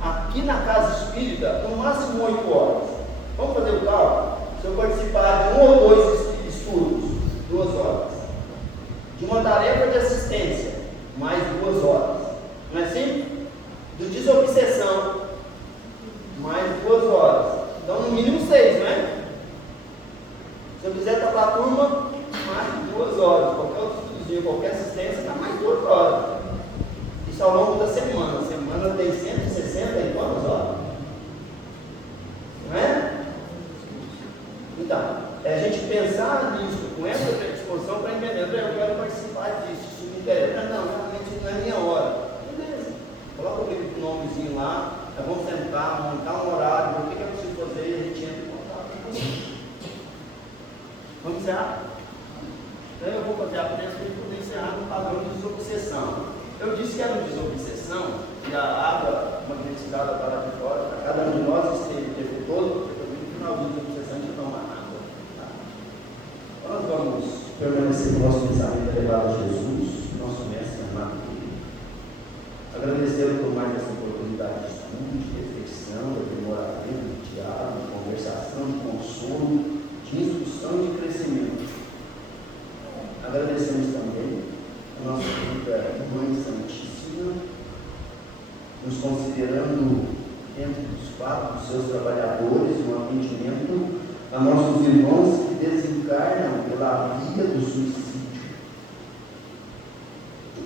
Aqui na casa espírita, no máximo 8 horas. Vamos fazer o cálculo? Se eu participar de 1 ou 2 estudos, 2 horas. De uma tarefa de assistência, mais 2 horas. Não é assim? Do desobsessão, mais 2 horas. Então, no mínimo 6, não é? Se eu quiser estar para a turma, mais 2 horas. Qualquer outro estudozinho, qualquer assistência, dá mais 2 horas. Isso ao longo da semana. A semana tem 160 e quantas horas? sentar, montar um horário, o que é preciso fazer, e a gente entra em contato com você. Vamos encerrar? Então eu vou fazer a prece para poder encerrar no padrão de desobsessão. Eu disse que era uma desobsessão, e a água magnetizada para de fora, para cada um de nós esteve o tempo todo, porque no final de desobsessão a gente toma água. Tá? Nós vamos permanecer com o nosso pensamento elevado a Jesus, nosso mestre amado querido. Agradecê-lo por mais essa oportunidade de estudo, de reflexão, de aprimoramento, de diálogo, de conversação, de consolo, de instrução e de crescimento. Agradecemos também a nossa querida Mãe Santíssima, nos considerando dentro dos quadros dos seus trabalhadores, um atendimento a nossos irmãos que desencarnam pela via do suicídio.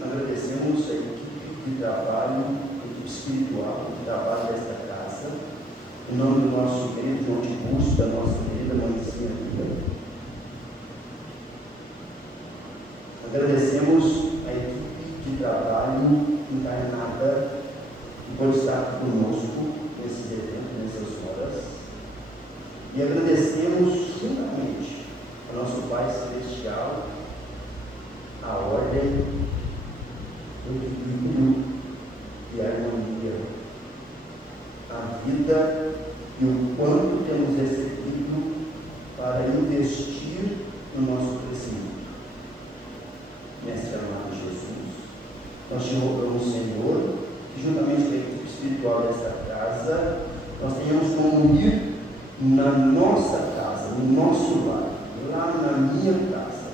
Agradecemos a equipe de trabalho, a equipe espiritual que trabalha nesta casa, em nome do nosso bem, João de Busto, da nossa querida Mãezinha Vida. Agradecemos a equipe de trabalho encarnada que pode estar conosco nesse evento, nessas horas. E agradecemos juntamente ao nosso Pai Celestial a ordem, o equilíbrio e a harmonia, a vida e o quanto temos recebido para investir no nosso crescimento. Mestre amado Jesus, nós te rogamos, Senhor, que juntamente com a equipe espiritual desta casa, nós tenhamos como ir na nossa casa, no nosso lar, lá na minha casa.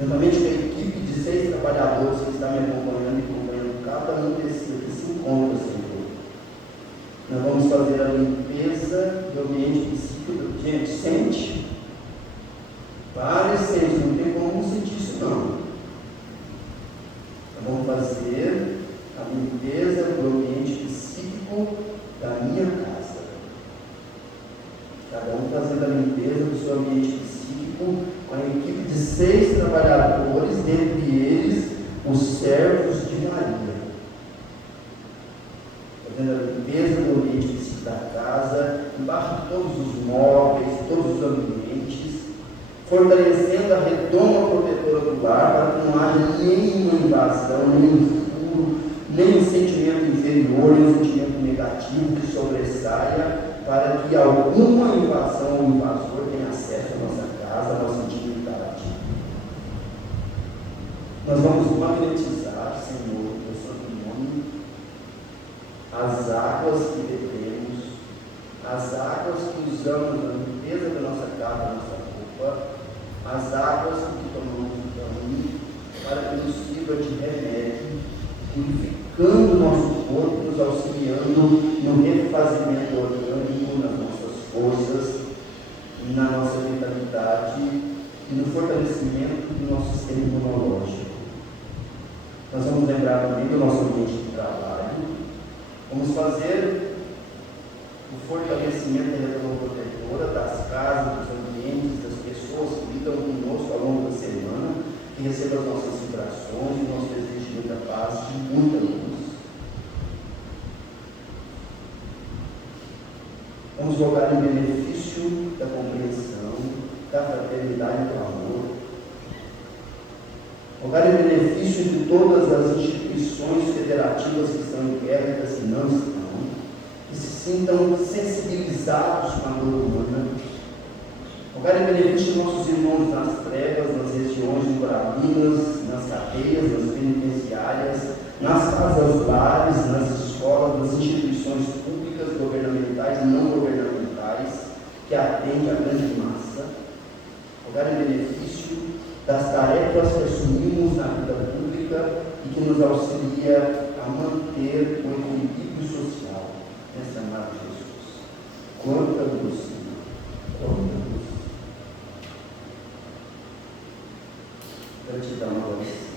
Juntamente com a equipe de 6 trabalhadores que está me acompanhando e acompanhando cada um desses que se encontra, Senhor. Nós vamos fazer a limpeza do ambiente psíquico. Gente, sente. Pare, sente, não tem como sentir isso não. Nós vamos fazer a limpeza do ambiente psíquico da minha casa. Cada um fazendo a limpeza do seu ambiente psíquico com a equipe de 6 trabalhadores, dentre eles os servos de Maria. Fazendo a limpeza do ambiente psíquico da casa, embaixo de todos os móveis, todos os ambientes, fortalecendo a redoma protetora do lar para que não haja nenhuma invasão, nenhum furo, nenhum sentimento inferior, nenhum sentimento negativo que sobressaia, para que alguma invasão ou invasor tenha acesso à nossa casa, à nossa intimidade. Nós vamos magnetizar, Senhor, no Santo Nome, as águas que bebemos, as águas que usamos na limpeza da nossa casa, da nossa roupa, as águas que tomamos banho, para que nos sirva de remédio, purificando o nosso corpo, nos auxiliando no refazimento orgânico, nas nossas forças, na nossa vitalidade e no fortalecimento do nosso sistema imunológico. Nós vamos lembrar também do nosso ambiente de trabalho, vamos fazer o fortalecimento da redoma protetora das casas, dos ambientes, das pessoas que lidam conosco ao longo da semana, que recebam as nossas vibrações e nosso desejo de muita paz, de muita luz. Vamos rogar em benefício da compreensão, da fraternidade e do amor. Rogar em benefício de todas as instituições federativas que estão em guerra e das que não estão, que se sintam sensibilizados com a dor humana. Rogar em benefício de nossos irmãos nas trevas, nas regiões de Guarabinas, nas cadeias, nas penitenciárias, nas casas lares, nas escolas, nas instituições públicas, governamentais e não governamentais, que atendem a grande massa. Rogar em benefício das tarefas que assumimos na vida pública e que nos auxilia a manter o equilíbrio social. Nessa amado Jesus. Quanta luz, Senhor. Quanta luz. Gratidão a você.